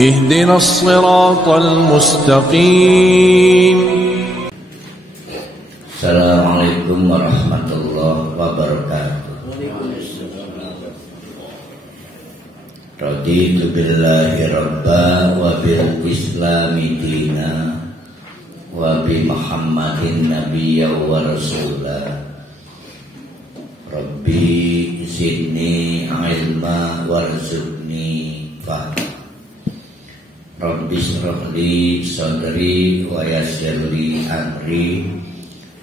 اهدنا الصراط المستقيم. Assalamualaikum warahmatullahi wabarakatuh. Raditu billahi rabba wa bil islami dina wa bi Muhammadin nabiyya wa rasula. Rabbi zidni ilma warzuqni fahma. Rabbi shrah li sadri wa yassir li amri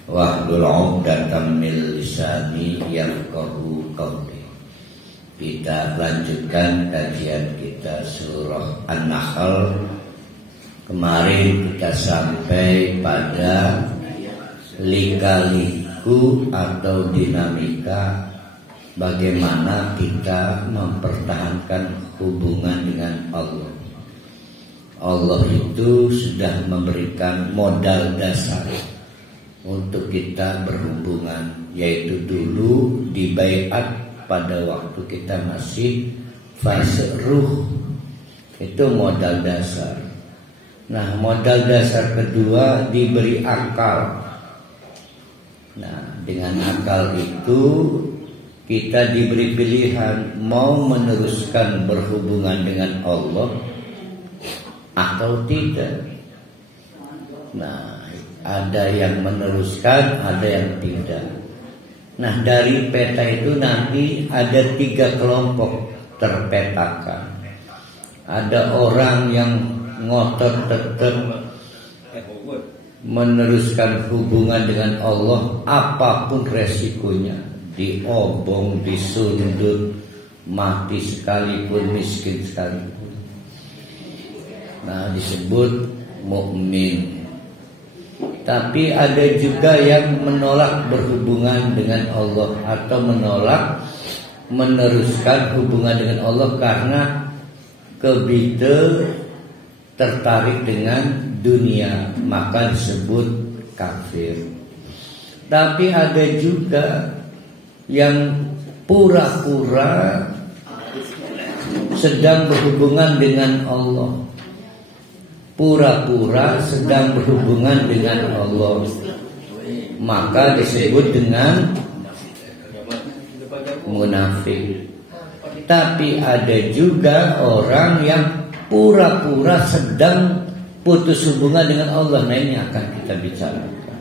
wahlul 'uqdatam min lisani yafqahu qawli. Kita lanjutkan kajian kita surah An-Nahl. Kemarin kita sampai pada lika-liku atau dinamika bagaimana kita mempertahankan hubungan dengan Allah. Allah itu sudah memberikan modal dasar untuk kita berhubungan, yaitu dulu di baiat pada waktu kita masih fase ruh. Itu modal dasar. Nah, modal dasar kedua diberi akal. Nah, dengan akal itu kita diberi pilihan mau meneruskan berhubungan dengan Allah atau tidak. Nah, ada yang meneruskan, ada yang tidak. Nah, dari peta itu nanti ada 3 kelompok terpetakan. Ada orang yang ngotot tetap meneruskan hubungan dengan Allah apapun resikonya, diobong, disundut, mati sekalipun, miskin sekalipun. Nah, disebut mukmin. Tapi ada juga yang menolak berhubungan dengan Allah atau menolak meneruskan hubungan dengan Allah karena kebite tertarik dengan dunia, maka disebut kafir. Tapi ada juga yang pura-pura sedang berhubungan dengan Allah, pura-pura sedang berhubungan dengan Allah, maka disebut dengan munafik. Tapi ada juga orang yang pura-pura sedang putus hubungan dengan Allah. Nah, ini akan kita bicarakan.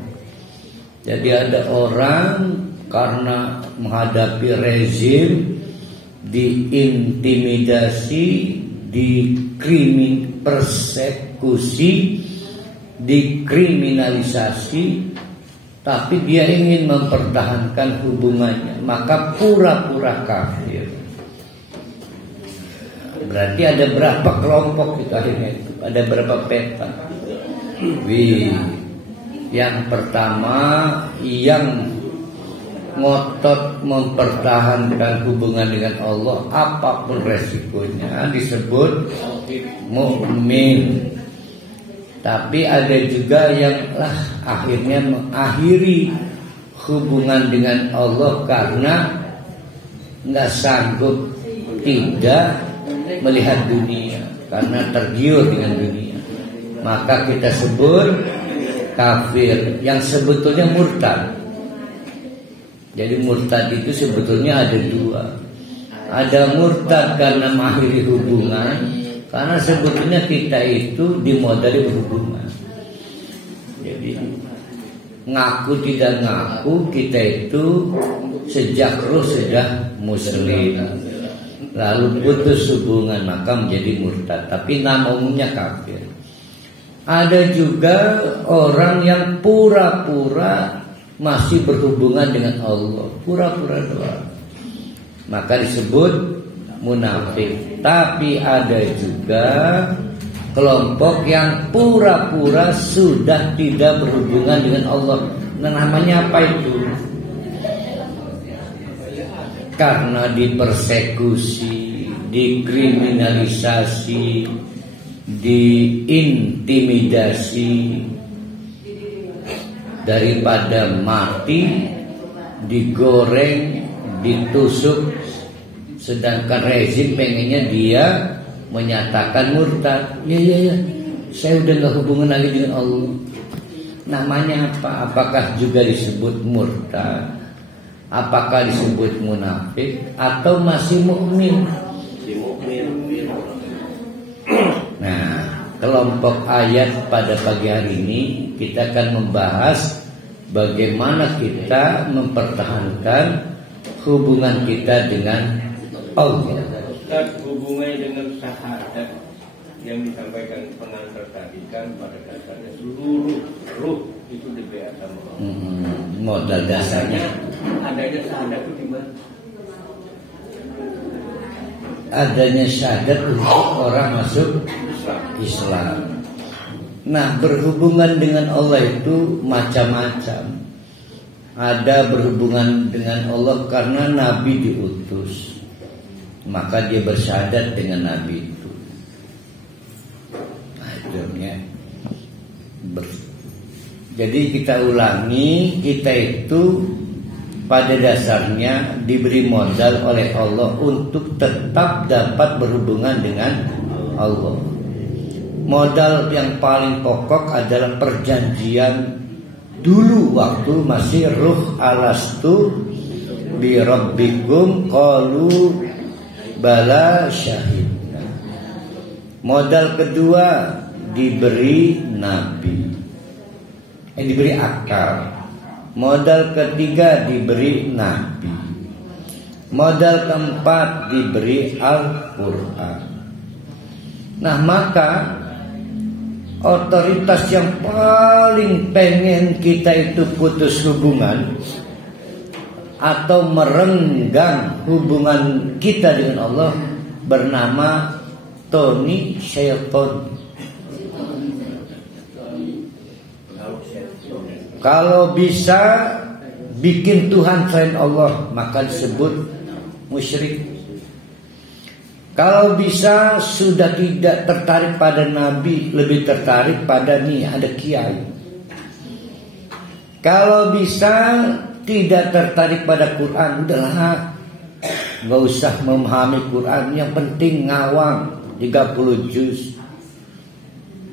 Jadi ada orang karena menghadapi rezim diintimidasi, persekusi, dikriminalisasi, tapi dia ingin mempertahankan hubungannya, maka pura-pura kafir. Berarti ada berapa kelompok itu akhirnya itu? Ada berapa peta? Yang pertama, yang ngotot mempertahankan hubungan dengan Allah apapun resikonya, disebut mukmin. Tapi ada juga yang akhirnya mengakhiri hubungan dengan Allah karena nggak sanggup tidak melihat dunia, karena tergiur dengan dunia, maka kita sebut kafir, yang sebetulnya murtad. Jadi murtad itu sebetulnya ada 2. Ada murtad karena mengakhiri hubungan, karena sebetulnya kita itu dimodali berhubungan. Jadi ngaku tidak ngaku, kita itu sejak roh sudah muslim, lalu putus hubungan maka menjadi murtad, tapi nama umumnya kafir. Ada juga orang yang pura-pura masih berhubungan dengan Allah, pura-pura doang, maka disebut munafik. Tapi ada juga kelompok yang pura-pura sudah tidak berhubungan dengan Allah. Nah, namanya apa itu? Karena dipersekusi, dikriminalisasi, diintimidasi, daripada mati digoreng, ditusuk, sedangkan rezim pengennya dia menyatakan murtad. Ya, saya udah nggak hubungan lagi dengan Allah. Namanya apa? Apakah juga disebut murtad? Apakah disebut munafik atau masih mukmin? Nah, kelompok ayat pada pagi hari ini kita akan membahas bagaimana kita mempertahankan hubungan kita dengan Allah. Ustaz, hubungannya dengan syahadat yang disampaikan pengantar tadi kan pada dasarnya seluruh ruh itu diberi sama Allah. Modal dasarnya adanya syahadat itu di mana? Adanya syahadat untuk orang masuk Islam. Nah, berhubungan dengan Allah itu macam-macam. Ada berhubungan dengan Allah karena Nabi diutus, maka dia bersyahadat dengan Nabi itu. Akhirnya jadi kita ulangi, kita itu pada dasarnya diberi modal oleh Allah untuk tetap dapat berhubungan dengan Allah. Modal yang paling pokok adalah perjanjian dulu waktu masih ruh alastu bi rabbikum qalu bala syahid. Modal kedua diberi nabi, diberi akal. Modal ketiga diberi nabi. Modal keempat diberi Al-Quran. Nah, maka otoritas yang paling pengen kita itu putus hubungan atau merenggang hubungan kita dengan Allah bernama Tony Shelton. Kalau bisa bikin Tuhan selain Allah, maka disebut musyrik. Kalau bisa sudah tidak tertarik pada Nabi, lebih tertarik pada ada kiai. Kalau bisa tidak tertarik pada Quran, udahlah, nggak usah memahami Quran, yang penting ngawang 30 juz.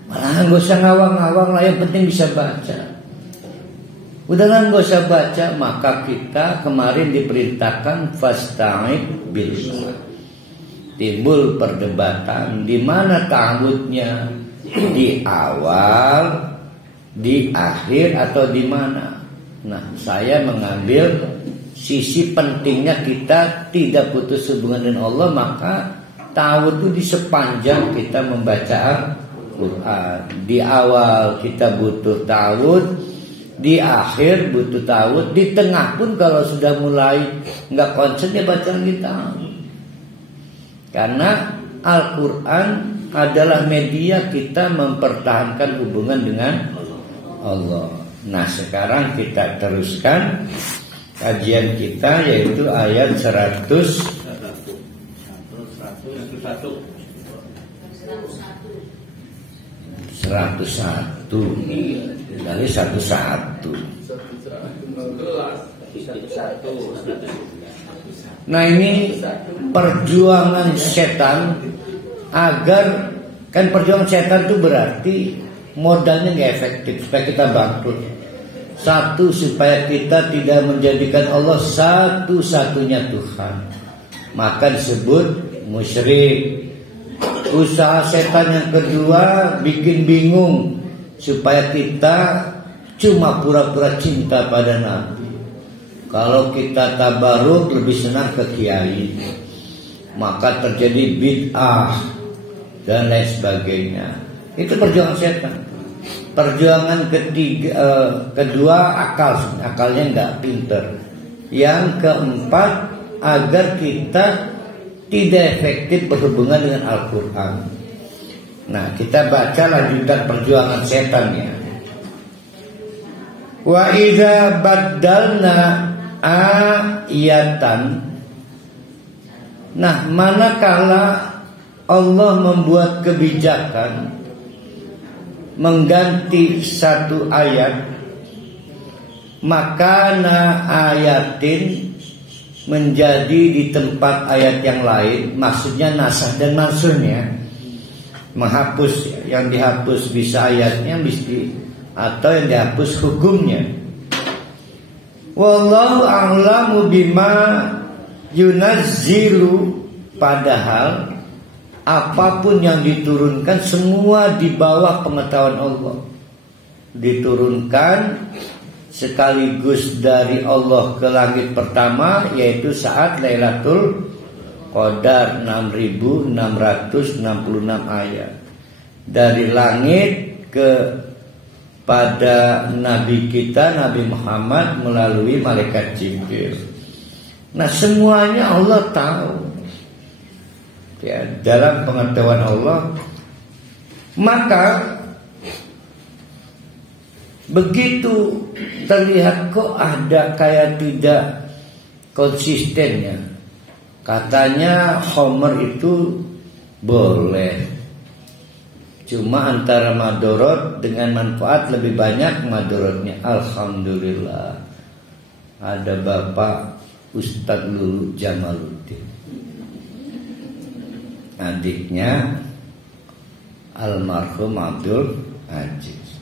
Malah nggak usah ngawang-ngawang lah, yang penting bisa baca. Udahlah nggak usah baca, maka kita kemarin diperintahkan fasta'id billah. Timbul perdebatan di mana ta'awudnya, di awal, di akhir atau di mana. Nah, saya mengambil sisi pentingnya kita tidak putus hubungan dengan Allah, maka ta'awud itu di sepanjang kita membaca Al-Quran. Di awal kita butuh ta'awud, di akhir butuh ta'awud, di tengah pun kalau sudah mulai nggak konsen ya baca kita. Karena Al-Quran adalah media kita mempertahankan hubungan dengan Allah. Nah, sekarang kita teruskan kajian kita, yaitu ayat 101. Dari 101. Nah, ini perjuangan setan agar, kan perjuangan setan itu berarti modalnya nggak efektif supaya kita bangkrut. Satu, supaya kita tidak menjadikan Allah satu-satunya Tuhan, maka disebut musyrik. Usaha setan yang kedua bikin bingung supaya kita cuma pura-pura cinta pada Nabi. Kalau kita tabaruk lebih senang ke kiai, maka terjadi bid'ah dan lain sebagainya. Itu perjuangan setan. Perjuangan kedua akalnya nggak pinter. Yang keempat, agar kita tidak efektif berhubungan dengan Al-Quran. Nah, kita baca lanjutan perjuangan setannya. Wa idza baddalna ayatan. Nah, manakala Allah membuat kebijakan mengganti satu ayat, maka ayatin menjadi di tempat ayat yang lain, maksudnya nasah dan mansurnya menghapus, yang dihapus bisa ayatnya atau yang dihapus hukumnya. Wallahu a'lamu bima yunazzilu, padahal apapun yang diturunkan semua di bawah pengetahuan Allah. Diturunkan sekaligus dari Allah ke langit pertama, yaitu saat Lailatul Qadar 6.666 ayat. Dari langit pada Nabi kita Nabi Muhammad melalui malaikat Jibril. Nah, semuanya Allah tahu. Ya, dalam pengetahuan Allah. Maka begitu terlihat kok ada kayak tidak konsistennya. Katanya khamr itu boleh, cuma antara madorot dengan manfaat lebih banyak madorotnya. Alhamdulillah, ada Bapak Ustadz Lulu Jamaluddin, adiknya almarhum Abdul Aziz.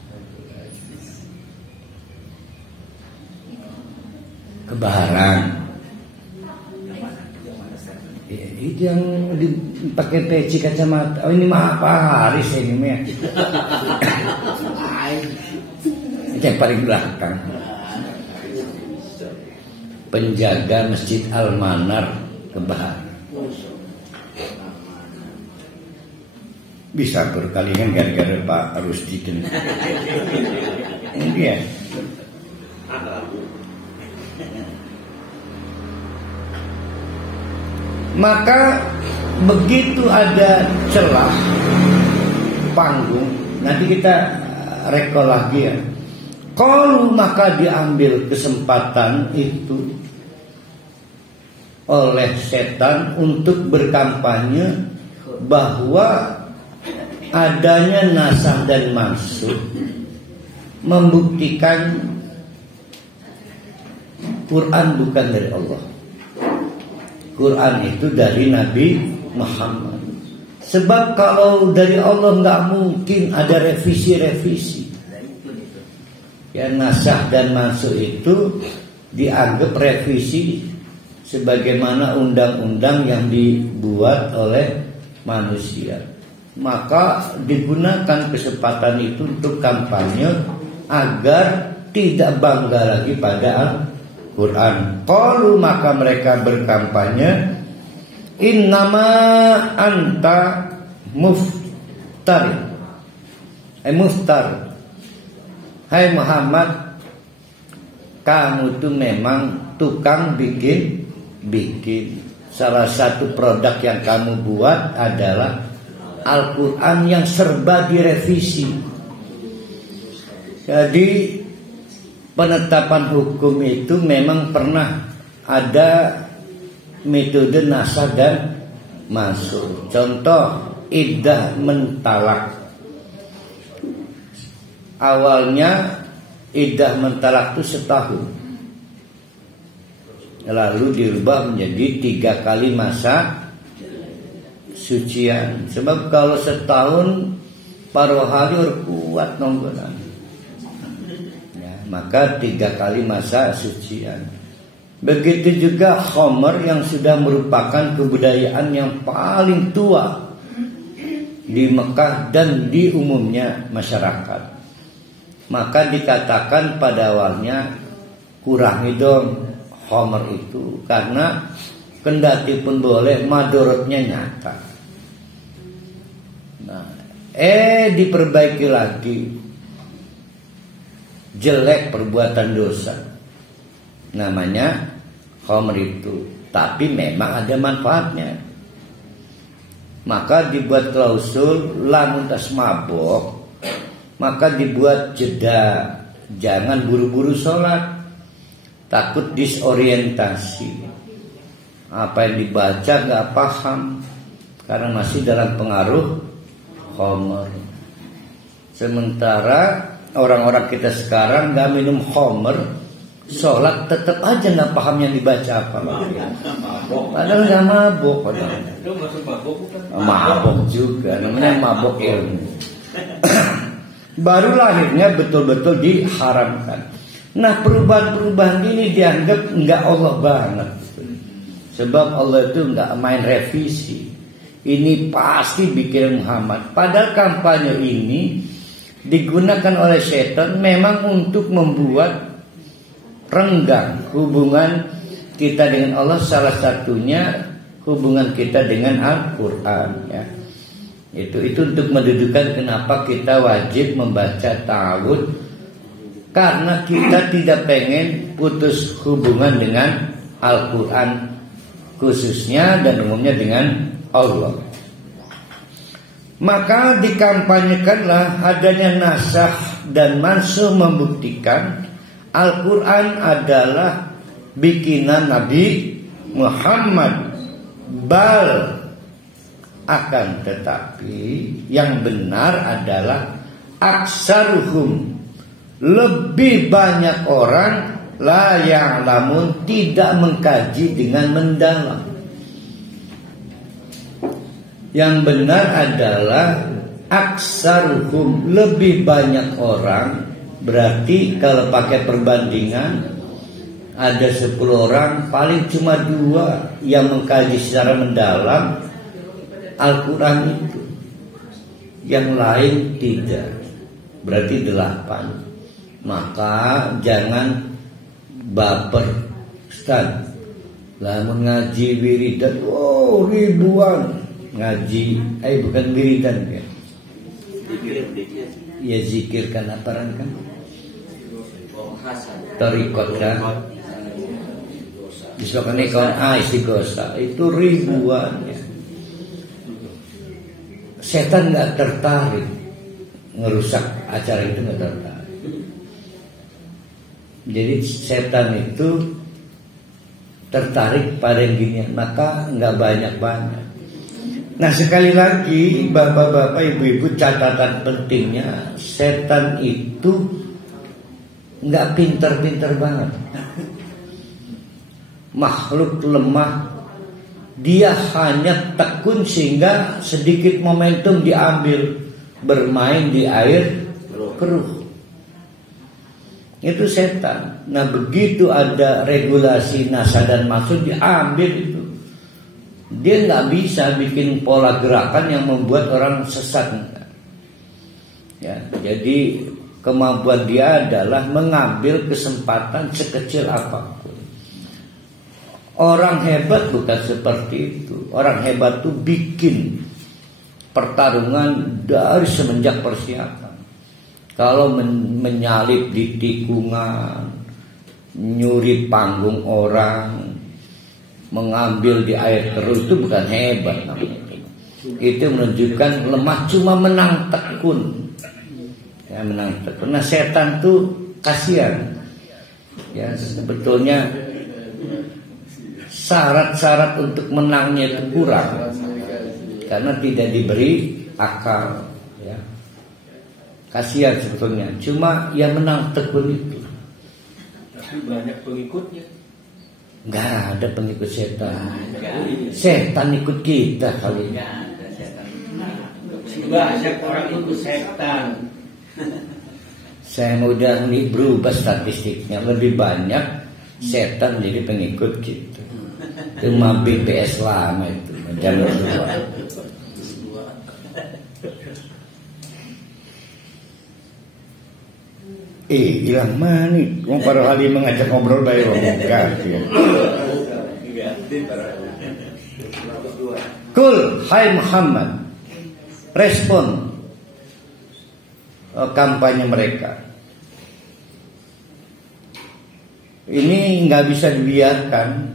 Kebaharan. Ya, itu yang dipakai peci kacamata. Oh, ini mah apa Haris ini mah. Itu yang paling belakang. Penjaga Masjid Al-Manar Kebaharan. Bisa berkalian gara-gara Pak Rusdi. Ini dia. Maka begitu ada celah panggung, nanti kita rekol lagi ya. Kalau maka diambil kesempatan itu oleh setan untuk berkampanye bahwa adanya nasah dan mansukh membuktikan Quran bukan dari Allah. Quran itu dari Nabi Muhammad. Sebab kalau dari Allah nggak mungkin ada revisi-revisi. Ya, nasakh dan mansukh itu dianggap revisi sebagaimana undang-undang yang dibuat oleh manusia. Maka digunakan kesempatan itu untuk kampanye agar tidak bangga lagi pada Quran. Qalu, maka mereka berkampanye, innama anta muftar. Muftar. Hai Muhammad, kamu tuh memang tukang bikin. Salah satu produk yang kamu buat adalah Al-Quran yang serba direvisi. Jadi penetapan hukum itu memang pernah ada metode nasakh dan mansukh. Contoh iddah mentalak. Awalnya iddah mentalak itu setahun, lalu dirubah menjadi 3 kali masa sucian. Sebab kalau setahun paruh hari kuat nonggolan, maka 3 kali masa sucian. Begitu juga khamr yang sudah merupakan kebudayaan yang paling tua di Mekah dan di umumnya masyarakat. Maka dikatakan pada awalnya kurangi dong khamr itu, karena kendati pun boleh madorotnya nyata. Nah, diperbaiki lagi. Jelek perbuatan dosa namanya khamr itu, tapi memang ada manfaatnya. Maka dibuat klausul lamun tas mabok, maka dibuat jeda, jangan buru-buru sholat, takut disorientasi, apa yang dibaca gak paham karena masih dalam pengaruh khamr. Sementara orang-orang kita sekarang gak minum khamr sholat tetap aja nggak paham yang dibaca apa. Padahal nggak mabok, padahal. Itu masuk mabok bukan? Mabok juga, namanya mabok ilmu. Baru lahirnya betul-betul diharamkan. Nah, perubahan-perubahan ini dianggap nggak Allah banget. Sebab Allah itu nggak main revisi. Ini pasti bikin Muhammad. Padahal kampanye ini digunakan oleh setan memang untuk membuat renggang hubungan kita dengan Allah. Salah satunya hubungan kita dengan Al-Quran, ya. Itu untuk mendudukan kenapa kita wajib membaca ta'awudz, karena kita tidak pengen putus hubungan dengan Al-Quran khususnya dan umumnya dengan Allah. Maka dikampanyekanlah adanya nasakh dan mansukh membuktikan Al-Quran adalah bikinan Nabi Muhammad. Bal, akan tetapi yang benar adalah aksaruhum, lebih banyak orang la ya'lamun, tidak mengkaji dengan mendalam. Yang benar adalah aksaruhum, lebih banyak orang. Berarti kalau pakai perbandingan, ada 10 orang, paling cuma 2 yang mengkaji secara mendalam Al-Quran itu, yang lain tidak. Berarti 8. Maka jangan baper, Ustaz. Lah ngaji wiridan, ribuan ngaji, bukan wiridan ya. Ya zikir kan aparan kan? Tarikot kan? Disebutkan istighosah itu ribuan ya. Setan nggak tertarik ngerusak acara itu, nggak tertarik. Jadi setan itu tertarik pada yang gini, maka nggak banyak-banyak. Nah, sekali lagi bapak-bapak, ibu-ibu, catatan pentingnya, setan itu nggak pinter-pinter banget. Makhluk lemah. Dia hanya tekun sehingga sedikit momentum diambil, bermain di air keruh. Itu setan. Nah, begitu ada regulasi nasa dan maksud, diambil itu. Dia nggak bisa bikin pola gerakan yang membuat orang sesat. Ya, jadi kemampuan dia adalah mengambil kesempatan sekecil apapun. Orang hebat bukan seperti itu. Orang hebat itu bikin pertarungan dari semenjak persiapan. Kalau menyalip di tikungan, nyuri panggung orang, mengambil di air keruh, itu bukan hebat namanya. Itu menunjukkan lemah, cuma menang tekun. Ya, menang tekun. Nah, setan tuh kasihan. Ya, sebetulnya syarat-syarat untuk menangnya itu kurang, karena tidak diberi akal. Ya, kasihan sebetulnya. Cuma yang menang tekun itu. Tapi banyak pengikutnya. Nggak ada pengikut setan. Setan ikut kita kali ini. Banyak orang ikut setan. Saya mudah nih berubah statistiknya, lebih banyak setan jadi pengikut kita. Cuma BPS lama itu jalur 2. Hilang mana? Wong para kali mengajak ngobrol baik enggak ya. Kul, hai Muhammad, respon kampanye mereka. Ini nggak bisa dibiarkan.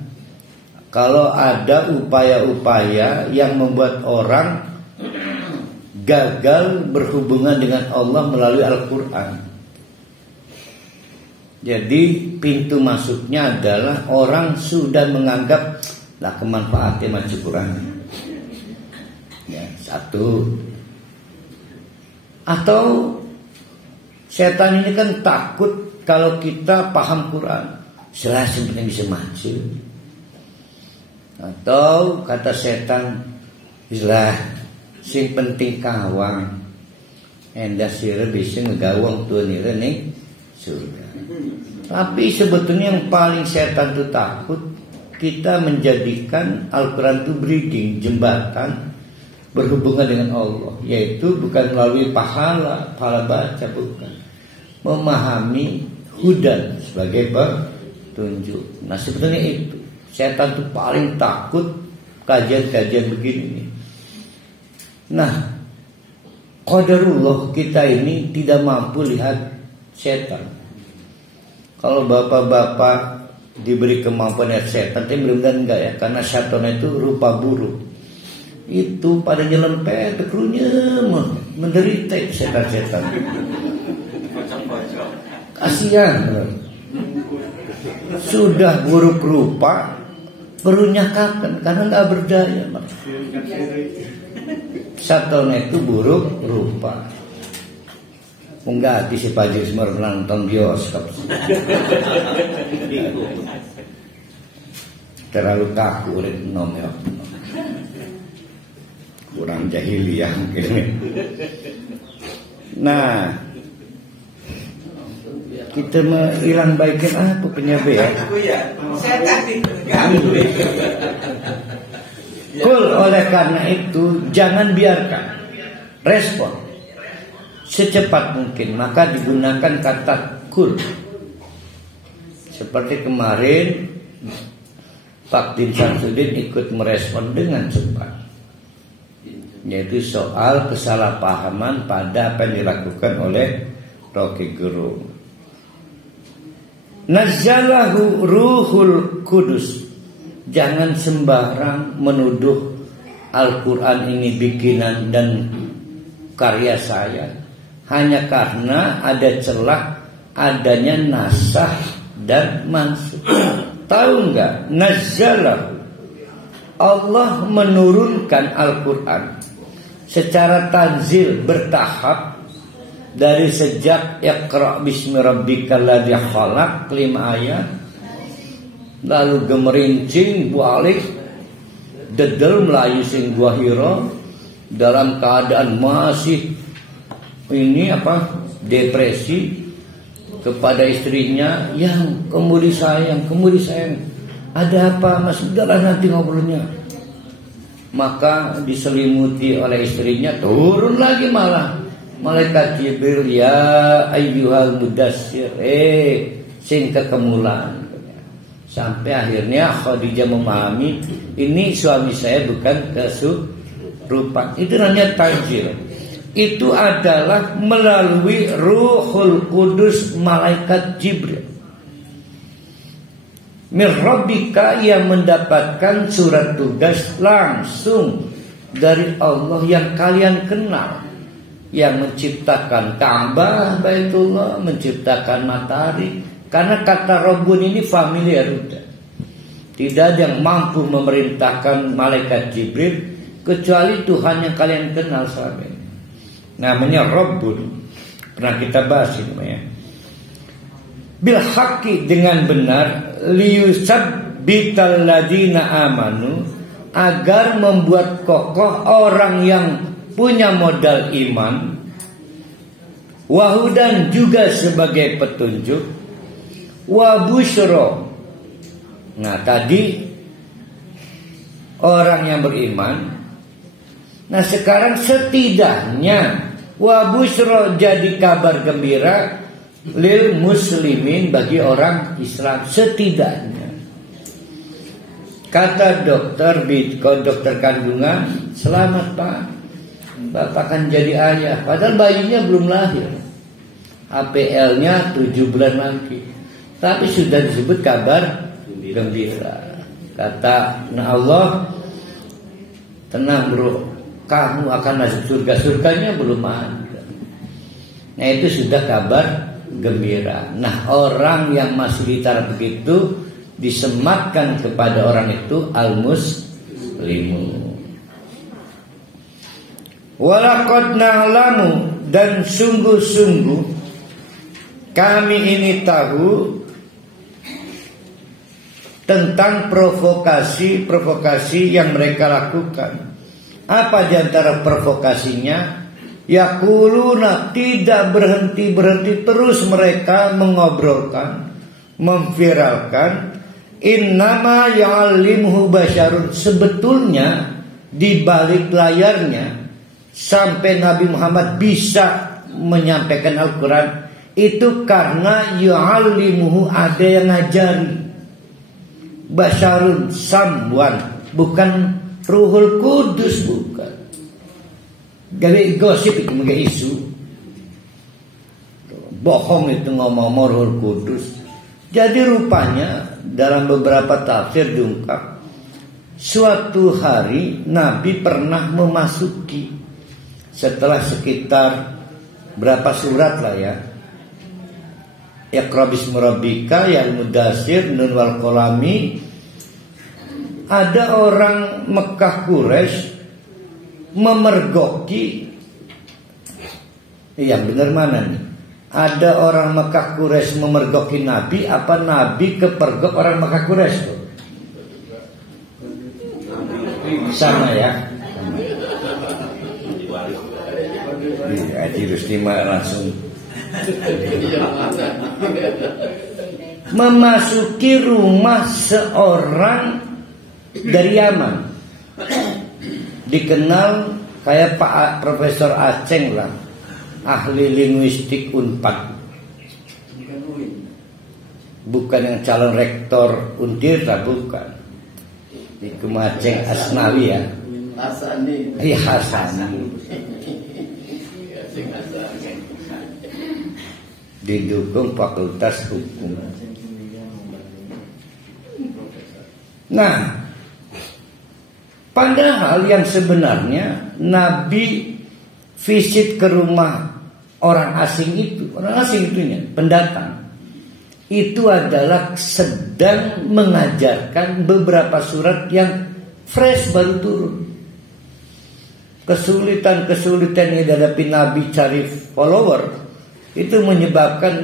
Kalau ada upaya-upaya yang membuat orang gagal berhubungan dengan Allah melalui Al-Quran. Jadi pintu masuknya adalah orang sudah menganggap lah kemanfaatnya mah Quran. Ya, satu. Atau setan ini kan takut kalau kita paham Quran. Selah yang penting bisa maju. Atau kata setan, istilah sing penting kawang, endah sira bisa ngegawang tuan ira nih surga. Tapi sebetulnya yang paling setan itu takut kita menjadikan Al-Quran itu bridging, jembatan berhubungan dengan Allah, yaitu bukan melalui pahala baca, bukan, memahami hudan sebagai petunjuk. Nah sebetulnya itu setan itu paling takut kajian-kajian begini. Nah qadarullah kita ini tidak mampu lihat setan. Kalau bapak-bapak diberi kemampuan lihat setan, tapi belum enggak ya, karena setan itu rupa buruk. Itu pada nyelempet krunya menderita setan-setan. Kasihan. Sudah buruk rupa, perunyakakan karena nggak berdaya. Setan itu buruk rupa. Enggak si Pajir Semar nonton bioskop. Terlalu kaku nomor. Kurang jahiliyah mungkin. Nah, kita hilang baikin apa penyabe ya? Saya tadi. Kul, oleh karena itu jangan biarkan respon secepat mungkin, maka digunakan kata kul. Seperti kemarin Pak Din Samsudin ikut merespon dengan cepat, yaitu soal kesalahpahaman pada apa yang dilakukan oleh Rocky Gerung. Nazzalahu Ruhul Kudus. Jangan sembarang menuduh Al-Quran ini bikinan dan karya saya hanya karena ada celah adanya nasah dan mansukh. Tahu enggak? Nazzalahu, Allah menurunkan Al-Quran secara tanzil bertahap dari sejak Iqra bismi rabbikal ladzi khalaq 5 ayat, lalu gemerincing balik dedel melayu sing gua Hira dalam keadaan masih depresi kepada istrinya yang kemudi sayang, ada apa mas, udahlah nanti ngobrolnya. Maka diselimuti oleh istrinya, turun lagi malah malaikat Jibril, ya ayyuhal mudassir, sing kekemulan. Sampai akhirnya Khadijah memahami ini suami saya bukan kesurupan. Itu namanya tanzil. Itu adalah melalui Ruhul Kudus, malaikat Jibril. Mir Rabbika, yang mendapatkan surat tugas langsung dari Allah yang kalian kenal, yang menciptakan Ka'bah, Baitullah, menciptakan matahari. Karena kata Rabbun ini familiar udah. Tidak ada yang mampu memerintahkan malaikat Jibril kecuali Tuhan yang kalian kenal selama ini. Namanya Rabbun. Pernah kita bahas ini namanya. Bil haqqi, dengan benar, liyusabbital ladina amanu, agar membuat kokoh orang yang punya modal iman, wahudan, juga sebagai petunjuk, wa busyra. Nah tadi orang yang beriman. Nah sekarang setidaknya wa busyra, jadi kabar gembira lil muslimin, bagi orang Islam setidaknya. Kata dokter kandungan, selamat pak, bapak akan jadi ayah. Padahal bayinya belum lahir, APL-nya 7 bulan lagi, tapi sudah disebut kabar gembira. Kata Allah, tenang bro, kamu akan masuk surga. Surganya belum ada. Nah itu sudah kabar gembira. Nah orang yang masih di taraf begitu disematkan kepada orang itu al-muslimu. Walaqad na'lamu, dan sungguh-sungguh kami ini tahu, tentang provokasi yang mereka lakukan. Apa di antara provokasinya? Yaquluna, tidak berhenti terus mereka mengobrolkan, memviralkan, innama ya'allimuhu basyarun. Sebetulnya di balik layarnya sampai Nabi Muhammad bisa menyampaikan Al-Quran itu karena ya'allimuhu, ada yang ngajari. Basyarun, someone, bukan Ruhul Kudus, bukan. Jadi gosip itu mungkin isu. Bohong itu ngomong Ruhul Kudus. Jadi rupanya dalam beberapa tafsir diungkap, suatu hari Nabi pernah memasuki, setelah sekitar berapa surat lah ya, Iqra bismi rabbika, ya Mudassir, Nun wal Qalami. Ada orang Mekah Quraisy memergoki. Yang benar mana nih? Ada orang Mekah Quraisy memergoki Nabi, apa Nabi kepergok orang Mekah Quraisy tuh? Sama ya. Haji Rustima langsung memasuki rumah seorang dari Yaman, dikenal kayak Pak Profesor Aceng lah, ahli linguistik Unpad, bukan yang calon rektor Untirta, bukan. Itu Aceng Asnawi ya, Hasani. Didukung Fakultas Hukum. Nah, padahal yang sebenarnya Nabi visit ke rumah orang asing itu, pendatang, itu adalah sedang mengajarkan beberapa surat yang fresh, baru turun. Kesulitan yang dihadapi Nabi cari follower itu menyebabkan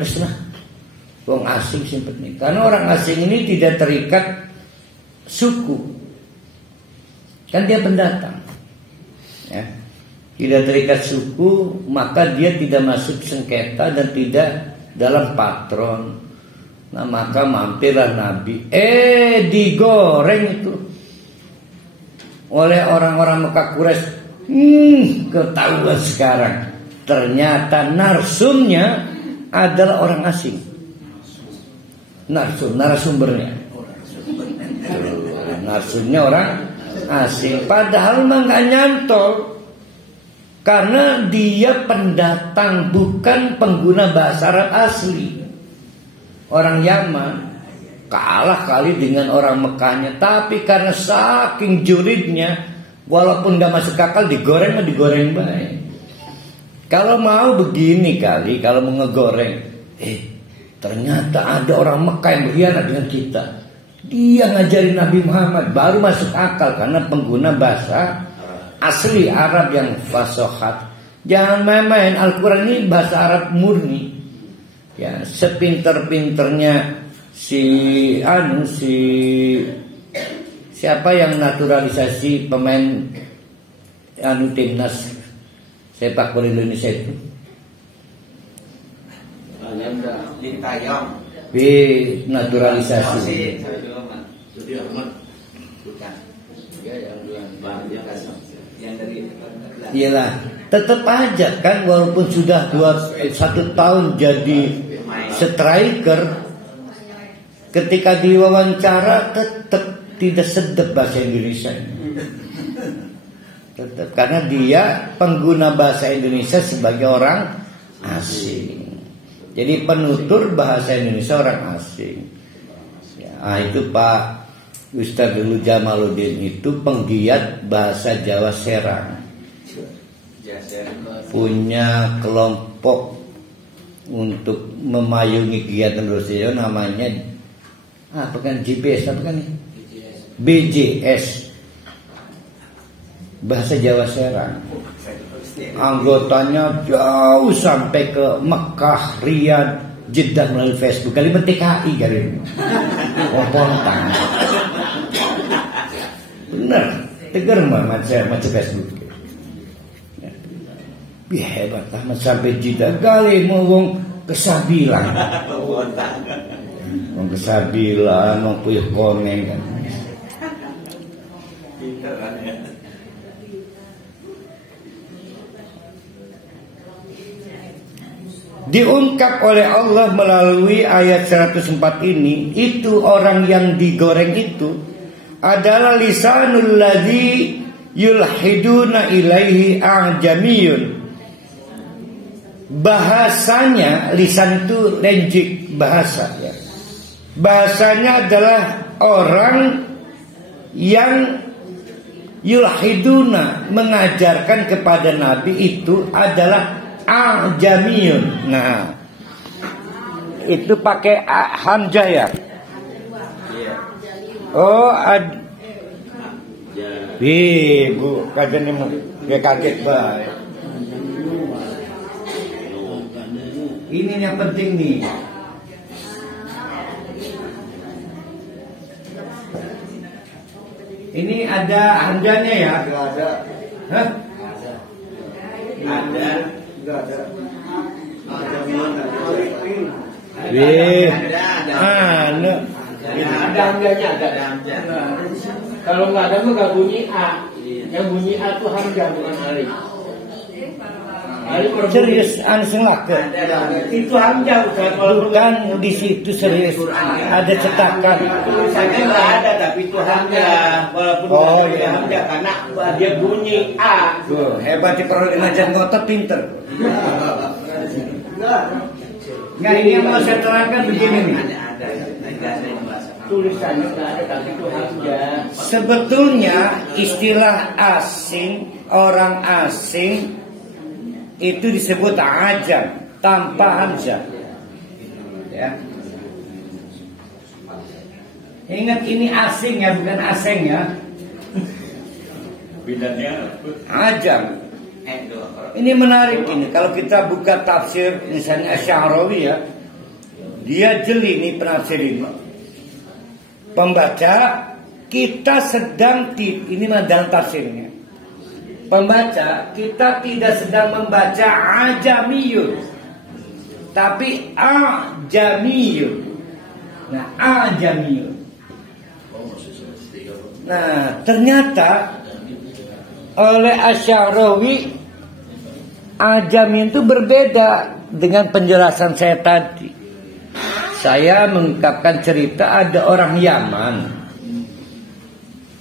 orang asing simpati. Karena orang asing ini tidak terikat suku, kan dia pendatang ya, tidak terikat suku, maka dia tidak masuk sengketa dan tidak dalam patron. Nah, maka mampirlah Nabi, digoreng itu oleh orang-orang Mekah Quraisy. Ketahuan sekarang, ternyata narsumnya adalah orang asing. Narasumbernya orang asing. Padahal mah nggak nyantol, karena dia pendatang, bukan pengguna bahasa Arab asli. Orang Yaman kalah kali dengan orang Mekahnya, tapi karena saking juridnya, walaupun nggak masuk akal, digoreng baik. Kalau mau begini kali, kalau mau ngegoreng, ternyata ada orang Mekah yang berkhianat dengan kita. Dia ngajarin Nabi Muhammad, baru masuk akal karena pengguna bahasa asli Arab yang fasohat. Jangan main-main, Al-Quran ini bahasa Arab murni. Ya, sepinter-pinternya siapa yang naturalisasi pemain timnas sepak bola Indonesia itu? Naturalisasi. Iyalah, tetap aja kan, walaupun sudah 1 tahun jadi striker, ketika diwawancara tetap tidak sedap bahasa Indonesia. Tetap, karena dia pengguna bahasa Indonesia sebagai orang asing. Jadi penutur bahasa Indonesia orang asing. Ya, itu Pak Ustaz Dulu Jamaluddin itu penggiat bahasa Jawa Serang. Punya kelompok untuk memayungi kegiatan Rosario, namanya apa kan, GPS apa kan? BJS, bahasa Jawa Serang. Anggotanya jauh sampai ke Mekah, Riyadh, Jeddah melalui Facebook, kali TKI kali ini. Pontang. Bener, tegar macam Facebook. Ya hebat lah sampai Jeddah kali mau wong kesabilan. Wong kesabilan, wong puyuh koneng kan. Diungkap oleh Allah melalui ayat 104 ini, itu orang yang digoreng itu adalah lisanul ladzi yulhiduna ilaihi a'jamiyun. Bahasanya, lisan itu lenjik bahasa ya. Bahasanya adalah orang yang yulhiduna, mengajarkan kepada Nabi itu adalah a'jamiyun. Nah, itu pakai hamzah ya. Oh, Bu, kajian ini kaget baik. Ini yang penting nih. Ini ada hamzahnya ya? Enggak ada. Hah? Ada. Enggak ada. Ada hamzahnya, ada hamzah. Kalau nggak ada nggak bunyi A. Yang bunyi A itu hamzah bukan alif. Serius anselak ya? Itu hamzah bukan di situ serius. Ada cetakan. Tulisannya nggak ada tapi itu hamzah. Walaupun ada hamzah karena dia bunyi A. Tuh, hebat kalau ngajar ngotot pinter. Nah ini yang mau saya terangkan begini nih. Tulisannya nggak ada tapi itu hamzah. Sebetulnya istilah asing, orang asing itu disebut ajam tanpa hamzah. Ya. Ingat ini asing ya, bukan asing ya. Bedanya Ajam. Ini menarik ini. Kalau kita buka tafsir misalnya Asy'arawi ya, dia jeli nih penafsir ini. Pembaca kita sedang ini dalam tafsirnya. Pembaca kita tidak sedang membaca ajamiyun, tapi ajamiyun. Nah, ajamiyun. Nah, ternyata oleh Asy'arawi ajamiyun itu berbeda dengan penjelasan saya tadi. Saya mengungkapkan cerita ada orang Yaman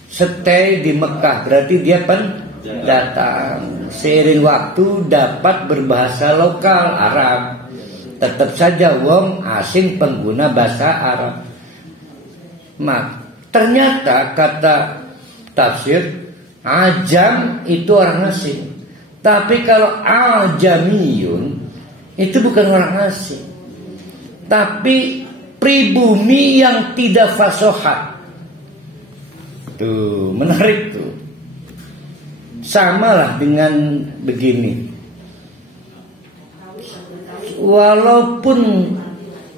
stay di Mekah, berarti dia datang. Seiring waktu dapat berbahasa lokal Arab. Tetap saja wong asing pengguna bahasa Arab. Ternyata kata tafsir ajam itu orang asing. Tapi kalau ajamiyun itu bukan orang asing, tapi pribumi yang tidak fasohat. Tuh, menarik tuh. Samalah dengan begini. Walaupun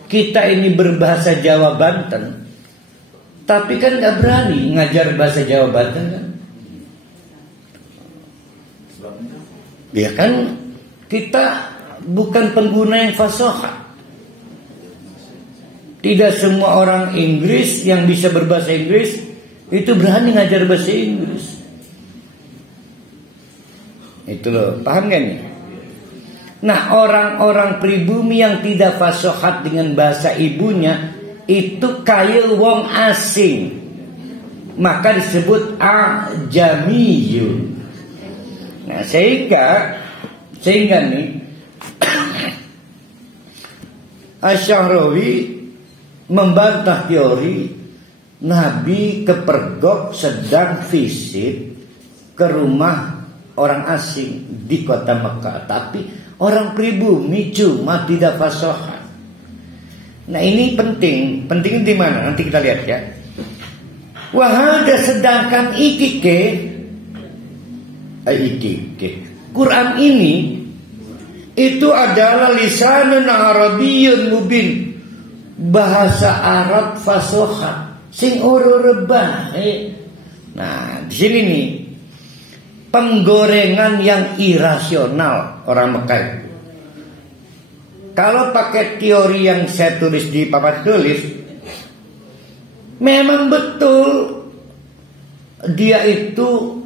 kita ini berbahasa Jawa Banten, tapi kan gak berani ngajar bahasa Jawa Banten kan? Ya kan kita bukan pengguna yang fasohat. Tidak semua orang Inggris yang bisa berbahasa Inggris itu berani ngajar bahasa Inggris. Itu loh, paham kan nih? Nah, orang-orang pribumi yang tidak fasohat dengan bahasa ibunya itu kaya wong asing, maka disebut ajamiyun. Nah, sehingga nih Asy'arawi membantah teori Nabi kepergok sedang visit ke rumah orang asing di kota Mekah, tapi orang pribumi cuma tidak fasohat. Nah ini penting di mana? Nanti kita lihat ya. Wahada sedangkan ikike Quran ini itu adalah lisanun arabiyyun mubin, bahasa Arab fasoha sing ora bae. Nah, di sini nih penggorengan yang irasional orang Mekah. Kalau pakai teori yang saya tulis di papan tulis, memang betul dia itu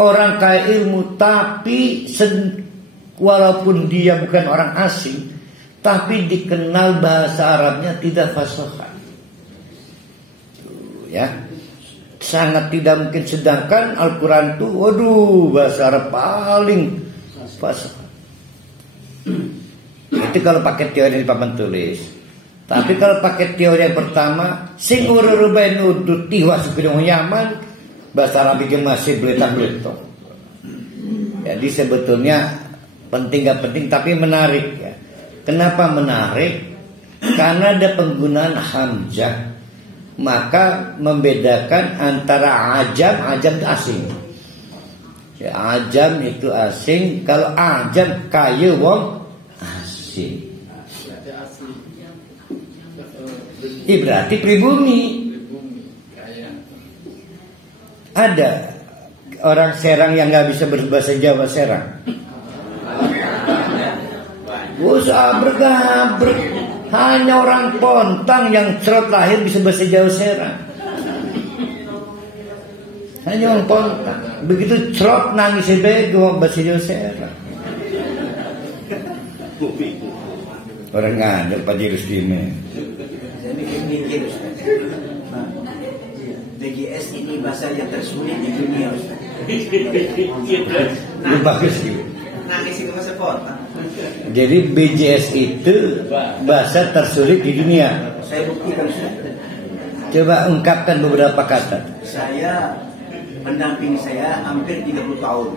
orang kaya ilmu, tapi walaupun dia bukan orang asing, tapi dikenal bahasa Arabnya tidak fasoha. Ya, sangat tidak mungkin. Sedangkan Al-Quran itu, waduh, bahasa Arab paling fasoha. Itu kalau pakai teori di papan tulis. Tapi kalau pakai teori yang pertama, sing ururubain udut tiwa sekudung nyaman, bahasa Arabnya masih beletak-beletak. Jadi sebetulnya penting gak penting, tapi menarik ya. Kenapa menarik? Karena ada penggunaan hamzah, maka membedakan antara ajam itu asing. Ya, ajam itu asing. Kalau ajam kaya wong asing. Berarti pribumi. Ada orang Serang yang gak bisa berbahasa Jawa Serang. Usah bergabrek. Hanya orang Pontang yang cerot lahir bisa bahasa Jawa Serang. Hanya orang Pontang. Begitu cerot nangis bego bahasa Jawa Serang. Orang ngandel Pak Jirus Dime. Jadi mikir Ustaz. BGS ini bahasa yang tersulit di dunia Ustaz. Bagus gitu. Nangis itu bahasa Pontang. Jadi BGS itu bahasa tersulit di dunia. Saya buktikan Ustaz. Coba ungkapkan beberapa kata. Saya pendamping saya hampir 30 tahun.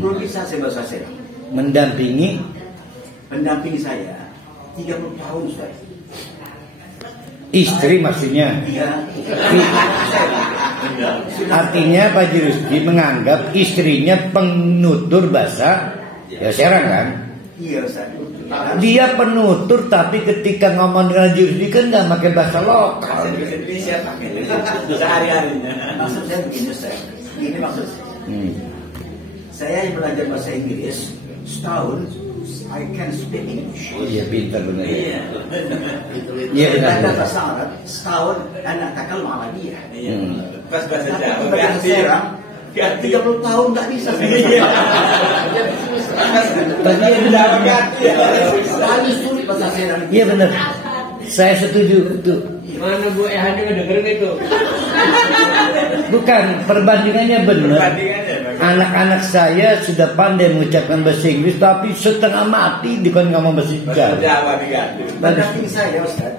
Belum bisa saya bahasa Serang. Mendampingi Pendamping saya 30 tahun Ustaz. istri maksudnya. Iya. Artinya Pak Jirusdi menganggap istrinya penutur bahasa ya Serang kan? Iya Ustaz. Dia penutur, tapi ketika ngomong dengan Jirusdi kan nggak pakai bahasa lokal. Indonesia pakai sehari-harinya. Maksud saya begini Ustaz. Ini maksud saya. Saya yang belajar bahasa Inggris setahun, I can speak English. Oh iya, pintar benar. Iya. Iya benar. Belajar bahasa Arab setahun, anak takal Arabia. Pas bahasa Tapi Jawa bahasa Serang 30 tahun nggak bisa. Tapi benar. Paling sulit bahasa Serang. Iya benar. Saya setuju itu. Mana Bu Eha juga dengerin itu. Bukan, perbandingannya benar. Perbandingannya Anak-anak saya sudah pandai mengucapkan bahasa Inggris, tapi setengah mati dikon ngomong bahasa Jawa. Jawa diganti. Pendamping saya Ustaz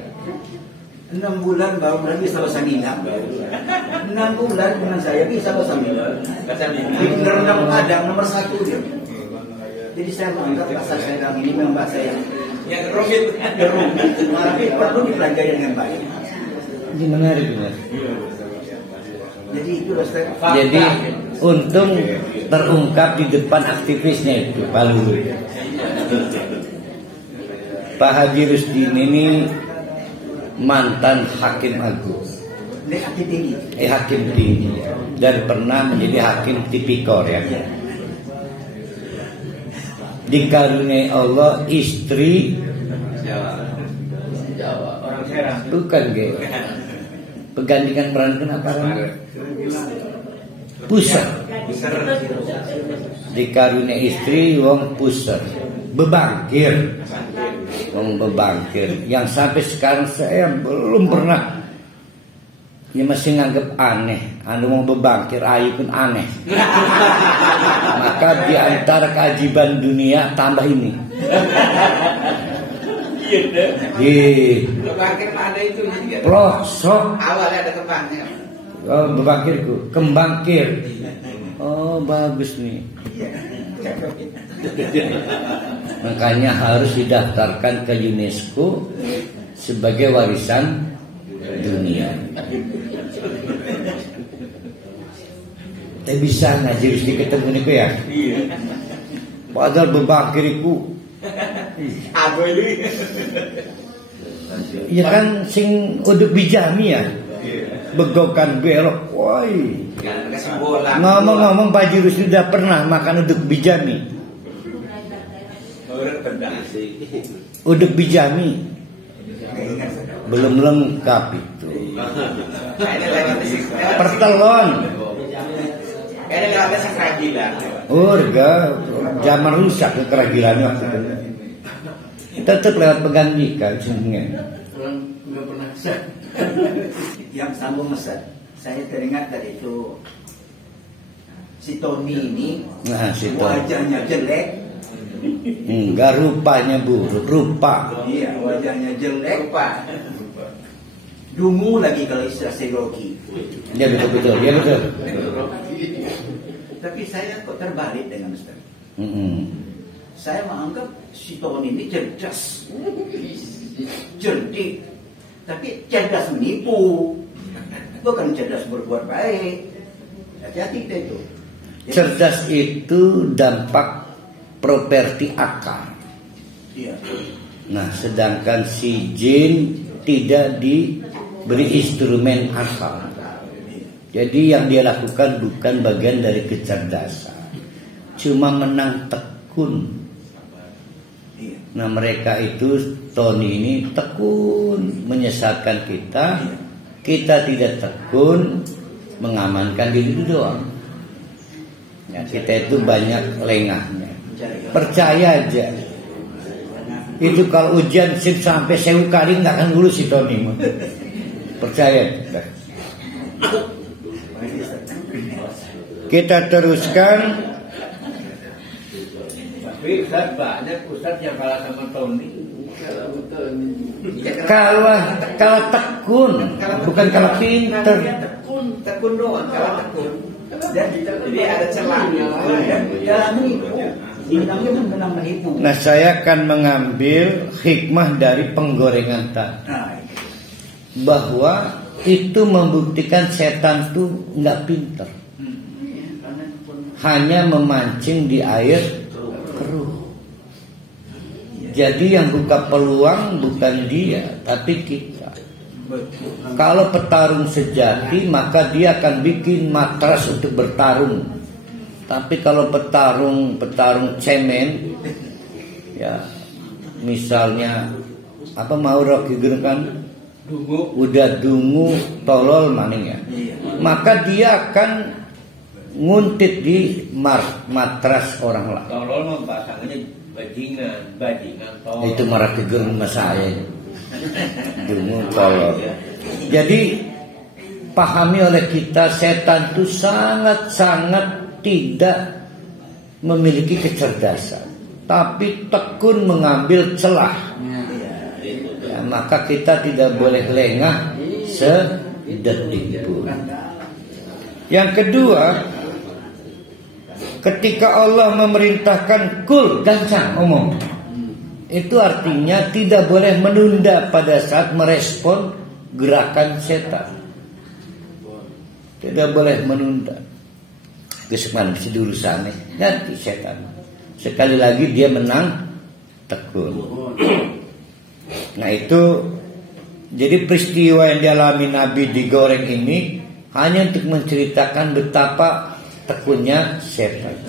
6 bulan baru bisa bahasa Minang. 6 bulan dengan saya bisa bahasa Minang. Bahasa Minang. Di rendang Padang nomor 1 dia. Jadi saya menganggap bahasa Serang ini memang bahasa yang rumit. tapi perlu dipelajari dengan baik. Ini menarik benar. Jadi itu Ustaz. Jadi untung terungkap di depan aktivisnya itu Pak Lulu. Pak Haji Rusdin ini mantan hakim agung, Hakim tinggi. hakim tinggi, dan pernah menjadi hakim tipikor ya. Dikaruniai Allah istri Jawa. Orang Serang. bukan ge. Pegantikan peran kenapa? Pusat. Dikaruniai istri wong pusat. Bebangkir. Wong bebangkir. Yang sampai sekarang saya belum pernah. Ya masih nganggep aneh. Anu mau bebangkir ayu pun aneh. Maka di antara keajaiban dunia tambah ini. Bebangkir ada itu juga. Plosok. Awalnya ada kembangnya. Oh, bebangkirku, kembangkir. Oh, bagus nih. Makanya harus didaftarkan ke UNESCO sebagai warisan dunia. Bisa ngaji harus ketemu niku ya. Padahal beban kiriku. Aku ini. Ya kan sing uduk bijami ya. Begokan belok. Woi. Ngomong-ngomong Pak Juru sudah pernah makan uduk bijami? Uduk bijami belum lengkap itu. Pertelon. Urga zaman rusak ke keragilan waktu itu. Tetap lewat pegantikan semuanya. Nggak pernah. Yang sambung Ustaz, saya teringat dari itu si Tony ini, Nah, si Tony. wajahnya jelek. Enggak, rupanya buruk. Rupa. Iya, wajahnya jelek, Pak. Dungu lagi kalau istilah Seroki. Ya betul. Ya betul. Tapi saya kok terbalik dengan Ustaz. Mm-mm. Saya menganggap si Tony ini cerdas, cerdik, tapi cerdas menipu, bukan cerdas berbuat baik. Hati-hati kita itu. Cerdas itu dampak properti akal. Iya. Nah, sedangkan si jin tidak diberi instrumen akal. Jadi yang dia lakukan bukan bagian dari kecerdasan, cuma menang tekun. Nah, mereka itu Tony ini tekun menyesatkan kita, kita tidak tekun mengamankan diri itu doang. Ya, kita itu banyak lengahnya. Percaya aja. Itu kalau ujian sip sampai 1000 kali nggak akan lulus si Tony. Percaya. Kita teruskan. Tapi Ustaz banyak Ustaz yang kalah sama Tony. Kalah tekun, bukan kalah pinter. Tekun doang, kalau tekun. Dan jadi ada celahnya. Dan dalam menipu, dinamnya menang menipu. Nah, saya akan mengambil hikmah dari penggorengan tadi, bahwa itu membuktikan setan itu nggak pinter, hanya memancing di air keruh. Jadi yang buka peluang bukan dia, tapi kita. Kalau petarung sejati, maka dia akan bikin matras untuk bertarung. Tapi kalau petarung cemen, ya misalnya apa mau Rocky Gerung kan, udah dungu tolol maning ya, maka dia akan nguntit di matras orang lain. Tolol mah bahasanya bajingan tolol. Itu Rocky Gerung sama saya. Dungu tolol. Jadi pahami oleh kita, setan itu sangat-sangat tidak memiliki kecerdasan, tapi tekun mengambil celah. Ya, maka kita tidak boleh lengah sedetik pun. Yang kedua, ketika Allah memerintahkan kul, gancang ngomong, itu artinya tidak boleh menunda pada saat merespon gerakan setan. Tidak boleh menunda. Keseman mesti diurusannya, ganti setan. Sekali lagi dia menang tekun. Nah itu, jadi peristiwa yang dialami Nabi digoreng ini hanya untuk menceritakan betapa tekunnya setan.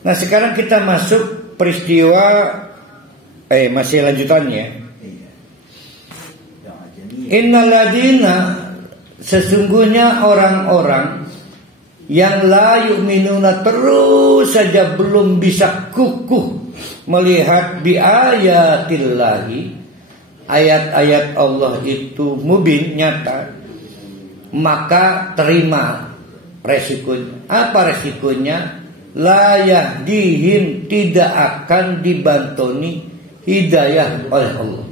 Nah sekarang kita masuk peristiwa masih lanjutannya. Innaladina, sesungguhnya orang-orang yang la yu'minuna, terus saja belum bisa kukuh melihat bi ayatillahi, ayat-ayat Allah itu mubin, nyata, maka terima resikonya. Apa resikonya? La yahdihim, tidak akan dibantoni hidayah oleh Allah.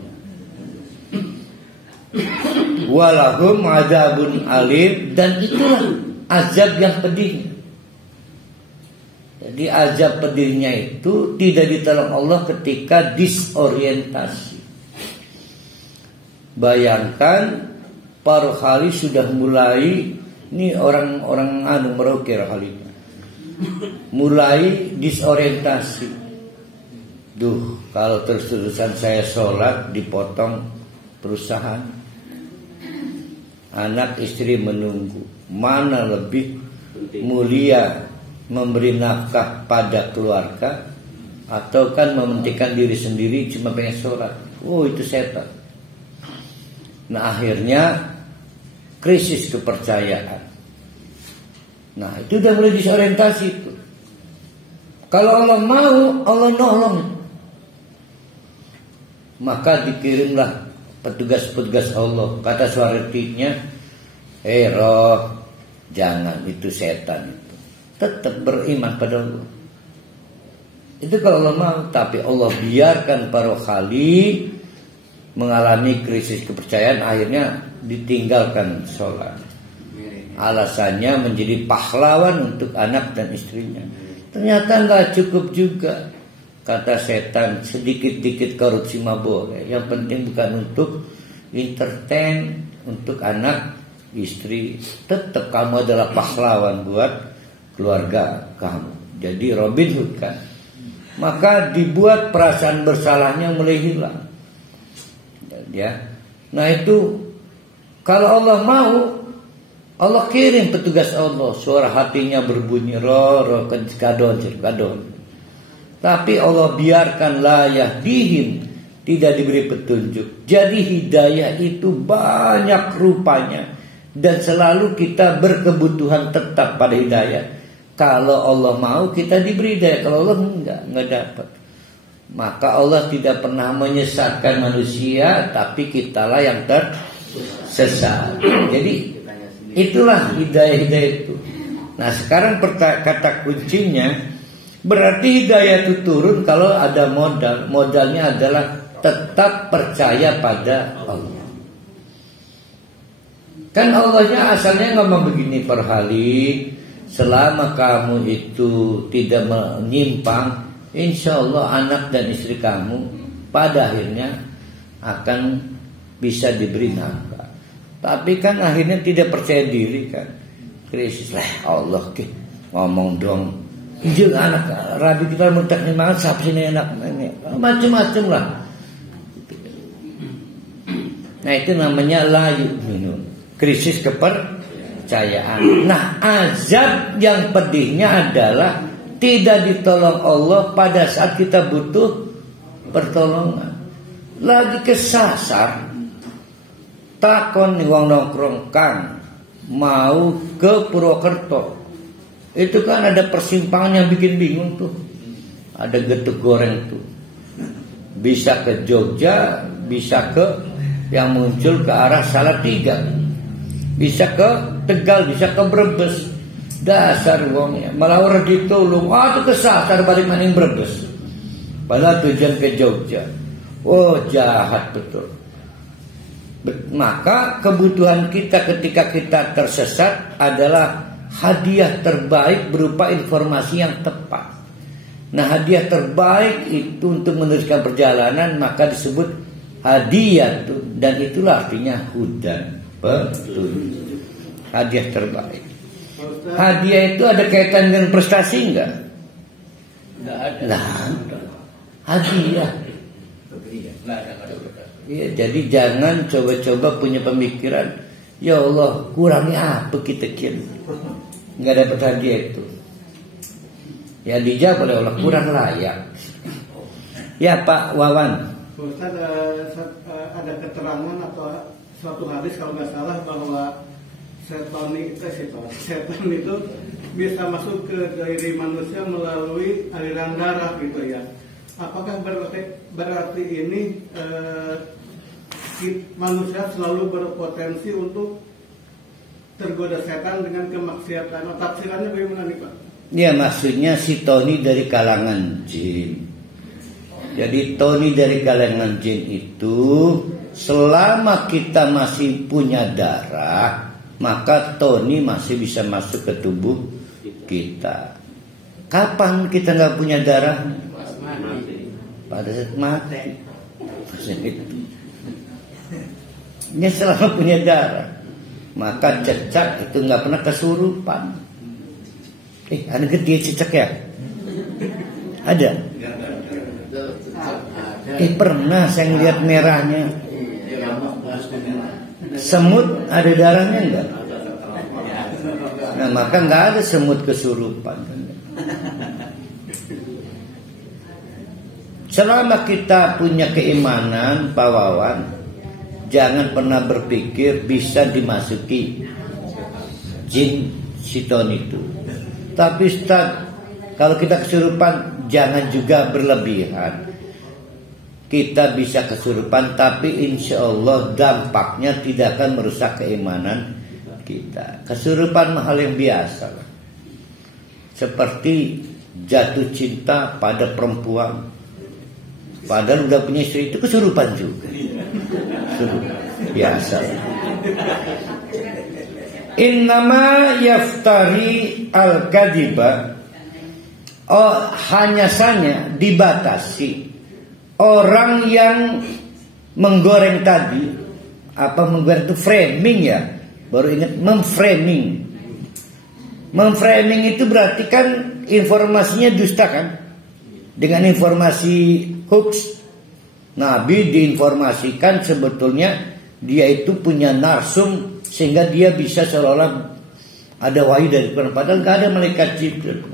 Walahum adzabun alim, dan itulah azab yang pedih. Jadi azab pedihnya itu tidak ditolong Allah ketika disorientasi. Bayangkan paruh hari sudah mulai, ini orang-orang merokir halinya. mulai disorientasi. Duh, kalau terus-terusan saya sholat dipotong perusahaan, anak istri menunggu, mana lebih mulia memberi nafkah pada keluarga atau kan mementingkan diri sendiri cuma pengen sholat. Oh, itu setan. Nah, akhirnya krisis kepercayaan. Nah, itu udah mulai disorientasi itu. Kalau Allah mau, Allah nolong. Maka dikirimlah petugas-petugas Allah. Kata suaretinya, roh, jangan, itu setan itu. Tetap beriman pada Allah. Itu kalau Allah mau. Tapi Allah biarkan para khali mengalami krisis kepercayaan, akhirnya ditinggalkan sholat. Alasannya menjadi pahlawan untuk anak dan istrinya. Ternyata nggak cukup juga. Kata setan, sedikit-dikit korupsi mah boleh. Yang penting bukan untuk entertain, untuk anak istri. Tetap kamu adalah pahlawan buat keluarga kamu. Jadi Robin Hood kan. Maka dibuat perasaan bersalahnya mulai hilang. Ya. Nah itu kalau Allah mau, Allah kirim petugas Allah, suara hatinya berbunyi roh kadon. Tapi Allah biarkan la yahdihim, tidak diberi petunjuk. Jadi hidayah itu banyak rupanya dan selalu kita berkebutuhan tetap pada hidayah. Kalau Allah mau kita diberi hidayah, kalau Allah enggak dapat. Maka Allah tidak pernah menyesatkan manusia, tapi kitalah yang tersesat. Jadi itulah hidayah itu. Nah sekarang kata kuncinya, berarti hidayah itu turun kalau ada modal. Modalnya adalah tetap percaya pada Allah. Kan Allahnya asalnya ngomong begini, perhali, selama kamu itu tidak menyimpang, insya Allah anak dan istri kamu pada akhirnya akan bisa diberi nafkah. Tapi kan akhirnya tidak percaya diri kan, krisis lah Allah ke ngomong dong, ijil anak rabi kita mutaknya banget siapa sini anak ini macam-macam lah. Nah itu namanya layu minum, krisis kepercayaan. Nah azab yang pedihnya adalah tidak ditolong Allah pada saat kita butuh pertolongan. Lagi kesasar, takon nih wong nongkrong kang mau ke Purwokerto. Itu kan ada persimpangan yang bikin bingung tuh. Ada getuk goreng tuh. Bisa ke Jogja, bisa ke yang muncul ke arah Salatiga, bisa ke Tegal, bisa ke Brebes. Dasar wongnya malah orang ditolong, itu kesasar balik maning Brebes. Padahal tujuan ke Jogja. Oh jahat betul. Maka kebutuhan kita ketika kita tersesat adalah hadiah terbaik berupa informasi yang tepat. Nah hadiah terbaik itu untuk meneruskan perjalanan maka disebut hadiah tuh, dan itulah artinya hudan, petunjuk. Hadiah terbaik. Hadiah itu ada kaitan dengan prestasi enggak? Enggak ada. Nah, hadiah. Ya, jadi jangan coba-coba punya pemikiran, ya Allah kurangi apa kita kira, nggak dapat hadiah itu. Ya dijawab oleh Allah kurang layak. Ya Pak Wawan. Ustaz, ada keterangan atau suatu hadis kalau nggak salah bahwa setan itu bisa masuk ke diri manusia melalui aliran darah gitu ya. Apakah berarti ini manusia selalu berpotensi untuk tergoda setan dengan kemaksiatan? Tafsirannya bagaimana nih Pak? Ya maksudnya si Tony dari kalangan jin. Jadi Tony dari kalangan jin itu selama kita masih punya darah, maka Tony masih bisa masuk ke tubuh kita. Kapan kita nggak punya darah? Pada saat mati. Ini selama punya darah, maka cecak itu nggak pernah kesurupan. Ada gede cicak ya? Ada? Pernah saya ngeliat merahnya. Semut ada darahnya enggak? Nah, maka enggak ada semut kesurupan. Selama kita punya keimanan, Pak Wawan, jangan pernah berpikir bisa dimasuki jin siton itu. Tapi Ustaz, kalau kita kesurupan jangan juga berlebihan. Kita bisa kesurupan, tapi insya Allah dampaknya tidak akan merusak keimanan kita. Kesurupan hal yang biasa, seperti jatuh cinta pada perempuan, padahal udah punya istri, itu kesurupan juga. Biasa. Innama yaftari al-kadiba, hanya saja dibatasi orang yang menggoreng tadi. Apa menggoreng itu? Framing ya. Baru ingat memframing. Memframing itu berarti kan informasinya dusta kan? Dengan informasi hoax. Nabi diinformasikan sebetulnya dia itu punya narsum, sehingga dia bisa seolah-olah ada wahyu dari Quran, padahal gak ada malaikat Jibril.